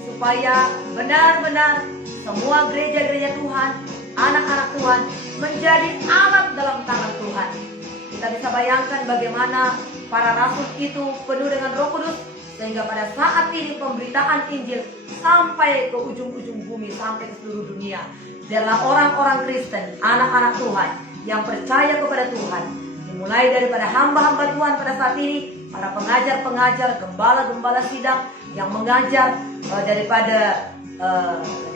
Supaya benar-benar semua gereja-gereja Tuhan, anak-anak Tuhan, menjadi alat dalam tangan Tuhan. Kita bisa bayangkan bagaimana para rasul itu penuh dengan Roh Kudus, sehingga pada saat ini pemberitaan Injil sampai ke ujung-ujung bumi, sampai ke seluruh dunia. Adalah orang-orang Kristen, anak-anak Tuhan yang percaya kepada Tuhan. Dimulai daripada hamba-hamba Tuhan pada saat ini, para pengajar-pengajar, gembala-gembala sidang yang mengajar, daripada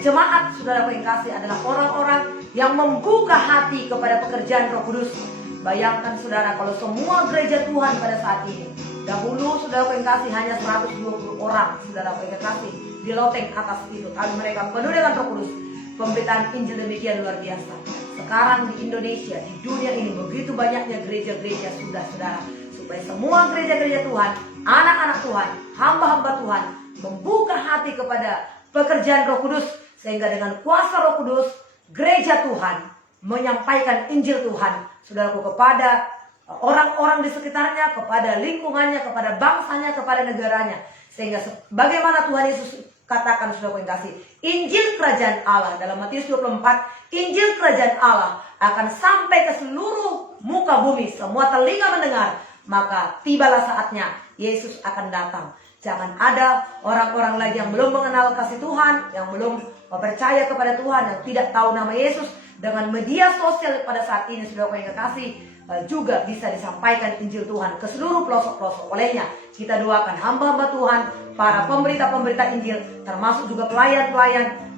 jemaat, saudara yang kasih, adalah orang-orang yang membuka hati kepada pekerjaan Roh Kudus. Bayangkan saudara, kalau semua gereja Tuhan pada saat ini, dahulu saudara yang kasih hanya 120 orang, saudara yang kasih di loteng atas itu, tapi mereka penuh dengan Roh Kudus. Pemberitaan Injil demikian luar biasa. Sekarang di Indonesia, di dunia ini, begitu banyaknya gereja-gereja sudah, saudara, supaya semua gereja-gereja Tuhan, anak-anak Tuhan, hamba-hamba Tuhan membuka hati kepada pekerjaan Roh Kudus, sehingga dengan kuasa Roh Kudus, gereja Tuhan menyampaikan Injil Tuhan, saudaraku, kepada orang-orang di sekitarnya, kepada lingkungannya, kepada bangsanya, kepada negaranya. Sehingga bagaimana Tuhan Yesus katakan, saudaraku yang kasih, Injil Kerajaan Allah dalam Matius 24, Injil Kerajaan Allah akan sampai ke seluruh muka bumi, semua telinga mendengar, maka tibalah saatnya Yesus akan datang. Jangan ada orang-orang lagi yang belum mengenal kasih Tuhan, yang belum percaya kepada Tuhan, yang tidak tahu nama Yesus. Dengan media sosial pada saat ini, saudara yang kekasih, juga bisa disampaikan Injil Tuhan ke seluruh pelosok-pelosok. Olehnya kita doakan hamba-hamba Tuhan, para pemberita-pemberita Injil, termasuk juga pelayan-pelayan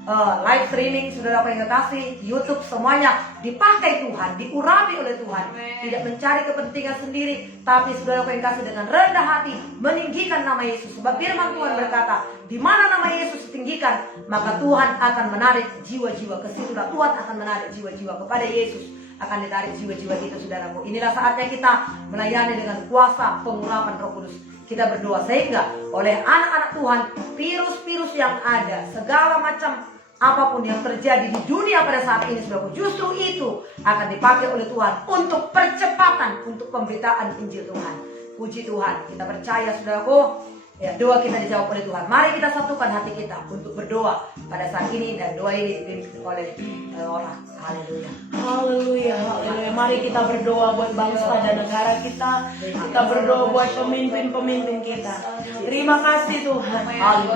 live streaming, saudara yang kekasih, YouTube, semuanya dipakai Tuhan, diurapi oleh Tuhan. Tidak mencari kepentingan sendiri, tapi saudara yang kekasih dengan rendah hati meninggikan nama Yesus. Sebab firman Tuhan berkata, di mana nama Yesus ditinggikan, maka Tuhan akan menarik jiwa-jiwa ke situ. Tuhan akan menarik jiwa-jiwa kepada Yesus, akan ditarik jiwa-jiwa itu, saudaraku. Inilah saatnya kita melayani dengan kuasa pengurapan Roh Kudus. Kita berdoa sehingga oleh anak-anak Tuhan, virus-virus yang ada, segala macam apapun yang terjadi di dunia pada saat ini, saudaraku, justru itu akan dipakai oleh Tuhan untuk percepatan, untuk pemberitaan Injil Tuhan. Puji Tuhan, kita percaya, saudaraku. Ya, doa kita dijawab oleh Tuhan. Mari kita satukan hati kita untuk berdoa pada saat ini, dan doa ini dipimpin oleh orang. Haleluya. Haleluya, haleluya. Mari kita berdoa buat bangsa dan negara kita. Kita berdoa buat pemimpin-pemimpin kita. Terima kasih Tuhan.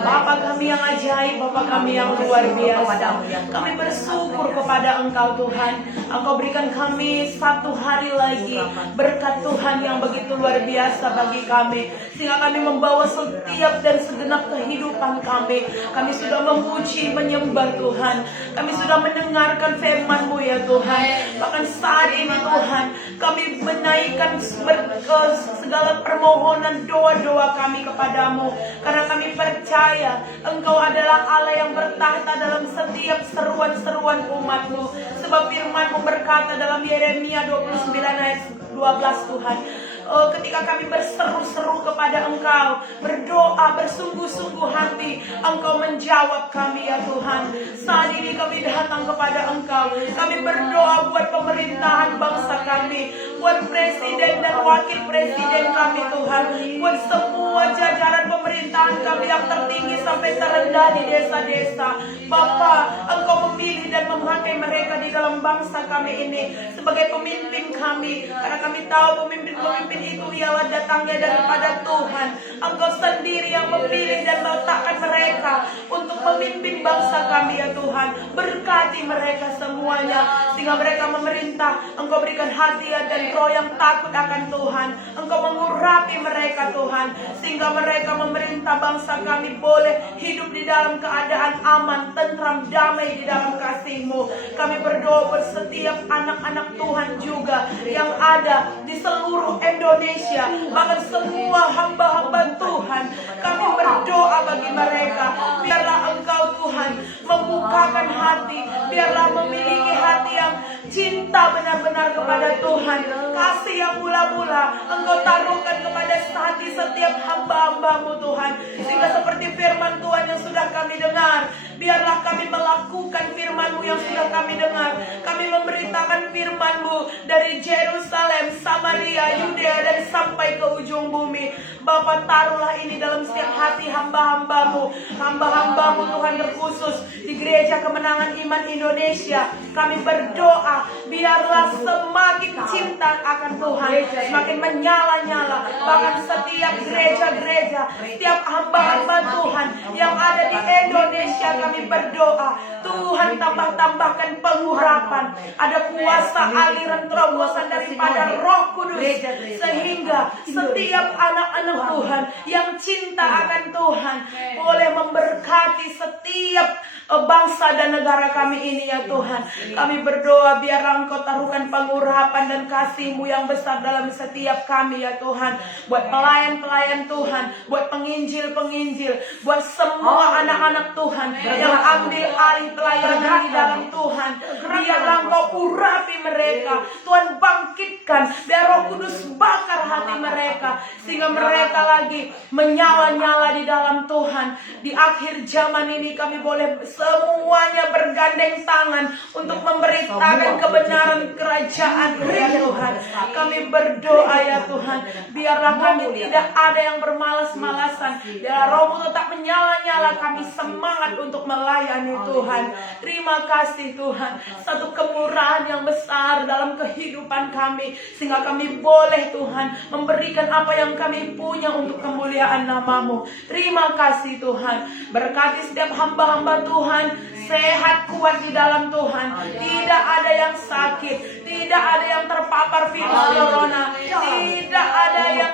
Bapa kami yang ajaib, Bapa kami yang luar biasa. Kami bersyukur kepada Engkau Tuhan. Engkau berikan kami satu hari lagi berkat Tuhan yang begitu luar biasa bagi kami, sehingga kami membawa setiap dan segenap kehidupan kami. Kami sudah memuji, menyembah Tuhan. Kami sudah mendengarkan firman-Mu ya Tuhan. Bahkan saat ini Tuhan, kami menaikkan segala permohonan doa-doa kami kepadamu, karena kami percaya Engkau adalah Allah yang bertahta dalam setiap seruan-seruan umat-Mu. Sebab firman-Mu berkata dalam Yeremia 29 ayat 12 Tuhan, ketika kami berseru-seru kepada Engkau, berdoa bersungguh-sungguh hati, Engkau menjawab kami ya Tuhan. Saat ini kami datang kepada Engkau. Kami berdoa buat pemerintahan bangsa kami, buat presiden dan wakil presiden kami Tuhan, buat semua jajaran pemerintahan kami yang tertinggi sampai terendah di desa-desa. Bapa, Engkau memilih dan memakai mereka di dalam bangsa kami ini sebagai pemimpin kami, karena kami tahu pemimpin-pemimpin itu ialah datangnya daripada Tuhan. Engkau sendiri yang memilih dan meletakkan mereka untuk memimpin bangsa kami ya Tuhan. Berkati mereka semuanya, sehingga mereka memerintah. Engkau berikan hati dan roh yang takut akan Tuhan. Engkau mengurapi mereka Tuhan, sehingga mereka memerintah bangsa kami boleh hidup di dalam keadaan aman, tentram, damai di dalam kasih-Mu. Kami berdoa buat setiap anak-anak Tuhan juga yang ada di seluruh Indonesia, bahkan semua hamba-hamba hati. Biarlah memiliki hati yang cinta benar-benar kepada Tuhan. Kasih yang mula-mula Engkau taruhkan kepada hati setiap hamba-hamba-Mu Tuhan. Sehingga seperti firman Tuhan yang sudah kami dengar, biarlah kami melakukan firman-Mu yang sudah kami dengar. Kami memberitakan firman-Mu dari Yerusalem, Samaria, Yudea, dan sampai ke ujung bumi. Bapa, taruhlah ini dalam setiap hati hamba-hamba-Mu. Hamba-hamba-Mu Tuhan, terkhusus di Gereja Kemenangan Iman Indonesia. Kami berdoa, biarlah semakin cinta akan Tuhan, semakin menyala-nyala. Bahkan setiap gereja-gereja, setiap hamba-hamba Tuhan yang ada di Indonesia, kami berdoa, Tuhan tambahkan pengurapan. Ada kuasa aliran terobosan daripada Roh Kudus, sehingga setiap anak-anak Tuhan yang cinta akan Tuhan boleh memberkati setiap bangsa dan negara kami ini ya Tuhan. Kami berdoa, biarlah Engkau taruhkan pengurapan dan kasih-Mu yang besar dalam setiap kami ya Tuhan. Buat pelayan-pelayan Tuhan, buat penginjil-penginjil, buat semua anak-anak Tuhan yang ambil alih pelayanan di dalam Tuhan. Biarlah Engkau urapi mereka, Tuhan bangkitkan, biar Roh Kudus bakar hati mereka, sehingga mereka lagi menyala-nyala di dalam Tuhan. Di akhir zaman ini kami boleh semuanya bergandeng tangan untuk memberitakan kebenaran kerajaan ya Tuhan. Kami berdoa ya Tuhan, biarlah kami tidak ada yang bermalas-malasan. Biarlah Roh-Mu tetap menyala-nyala, kami semangat untuk melayani Tuhan. Terima kasih Tuhan, satu kemurahan yang besar dalam kehidupan kami, sehingga kami boleh Tuhan memberikan apa yang kami punya untuk kemuliaan nama-Mu. Terima kasih Tuhan, berkati setiap hamba-hamba Tuhan, sehat kuat di dalam Tuhan. Tidak ada yang sakit, tidak ada yang terpapar virus corona, tidak ada yang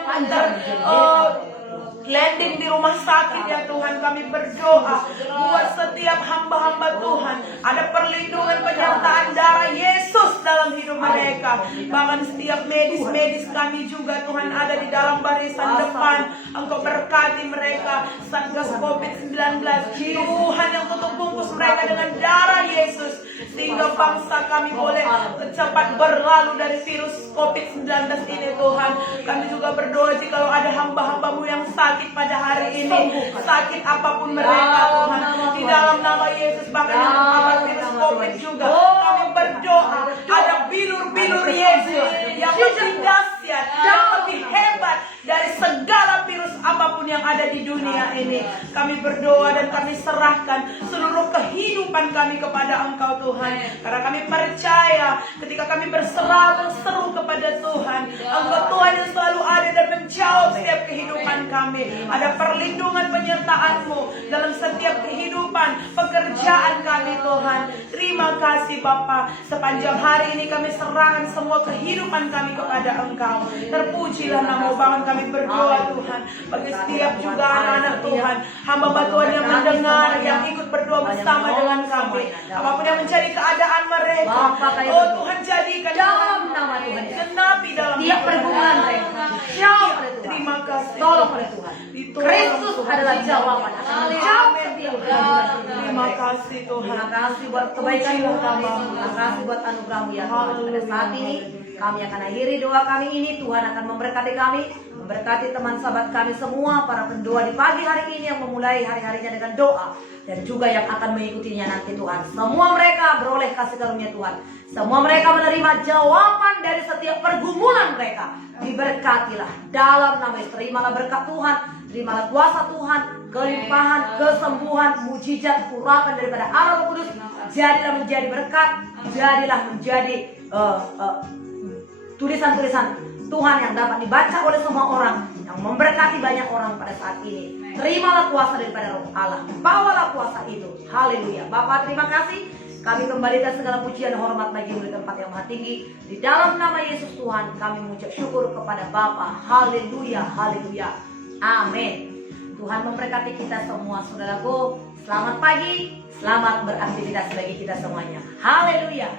landing di rumah sakit ya Tuhan. Kami berdoa buat setiap hamba-hamba Tuhan, ada perlindungan penyertaan darah Yesus dalam hidup mereka. Bahkan setiap medis-medis kami juga Tuhan ada di dalam barisan depan. Engkau berkati mereka, Satgas COVID-19 Tuhan, yang tutup bungkus mereka dengan darah Yesus, sehingga bangsa kami boleh cepat berlalu dari virus COVID-19 ini Tuhan. Kami juga berdoa, jika ada hamba-hamba-Mu yang sakit pada hari ini, sakit apapun mereka Tuhan, di dalam nama Yesus, bahkan yang terpapar virus COVID juga, kami berdoa ada bilur-bilur Yesus yang lebih dahsyat, yang lebih hebat dari segala virus apapun yang ada di dunia ini. Kami berdoa dan kami serahkan seluruh kehidupan kami kepada Engkau Tuhan, karena kami percaya ketika kami berseru kepada Tuhan, Engkau Tuhan yang selalu ada dan menjawab setiap kehidupan kami. Ada perlindungan penyertaan-Mu dalam setiap kehidupan pekerjaan kami Tuhan. Terima kasih Bapa, sepanjang hari ini kami serahkan semua kehidupan kami kepada Engkau. Terpujilah nama-Mu. Bahkan kami berdoa Tuhan bagi setiap juga anak-anak Tuhan, hamba Tuhan yang mendengar, yang ikut berdoa bersama dengan kami, apapun yang menjadi keadaan mereka, oh Tuhan, jadikan dalam nama Tuhan, genapi dalam tiap pergumulan mereka. Jawab oleh Tuhan. Terima kasih. Tolong oleh Tuhan. Kristus adalah jawaban. Jawab setiap pergumulan. Terima kasih Tuhan. Terima kasih buat kebaikan-Mu. Terima kasih buat anugerah-Mu ya Tuhan. Pada saat ini kami akan akhiri doa kami ini. Tuhan akan memberkati kami, memberkati teman sahabat kami semua, para pendoa di pagi hari ini yang memulai hari-harinya dengan doa, dan juga yang akan mengikutinya nanti Tuhan. Semua mereka beroleh kasih karunia Tuhan. Semua mereka menerima jawaban dari setiap pergumulan mereka. Diberkatilah dalam nama Yesus. Terimalah berkat Tuhan, terimalah kuasa Tuhan, kelimpahan, kesembuhan, mujizat, urapan daripada Allah Roh Kudus. Jadilah menjadi berkat, jadilah menjadi tulisan-tulisan Tuhan yang dapat dibaca oleh semua orang, yang memberkati banyak orang pada saat ini. Terimalah kuasa daripada Roh Allah, bawalah kuasa itu. Haleluya. Bapa, terima kasih. Kami kembalikan segala pujian dan hormat bagi-Mu di tempat yang maha tinggi. Di dalam nama Yesus Tuhan, kami mengucap syukur kepada Bapa. Haleluya, haleluya. Amin. Tuhan memberkati kita semua, saudaraku. Selamat pagi, selamat beraktivitas bagi kita semuanya. Haleluya.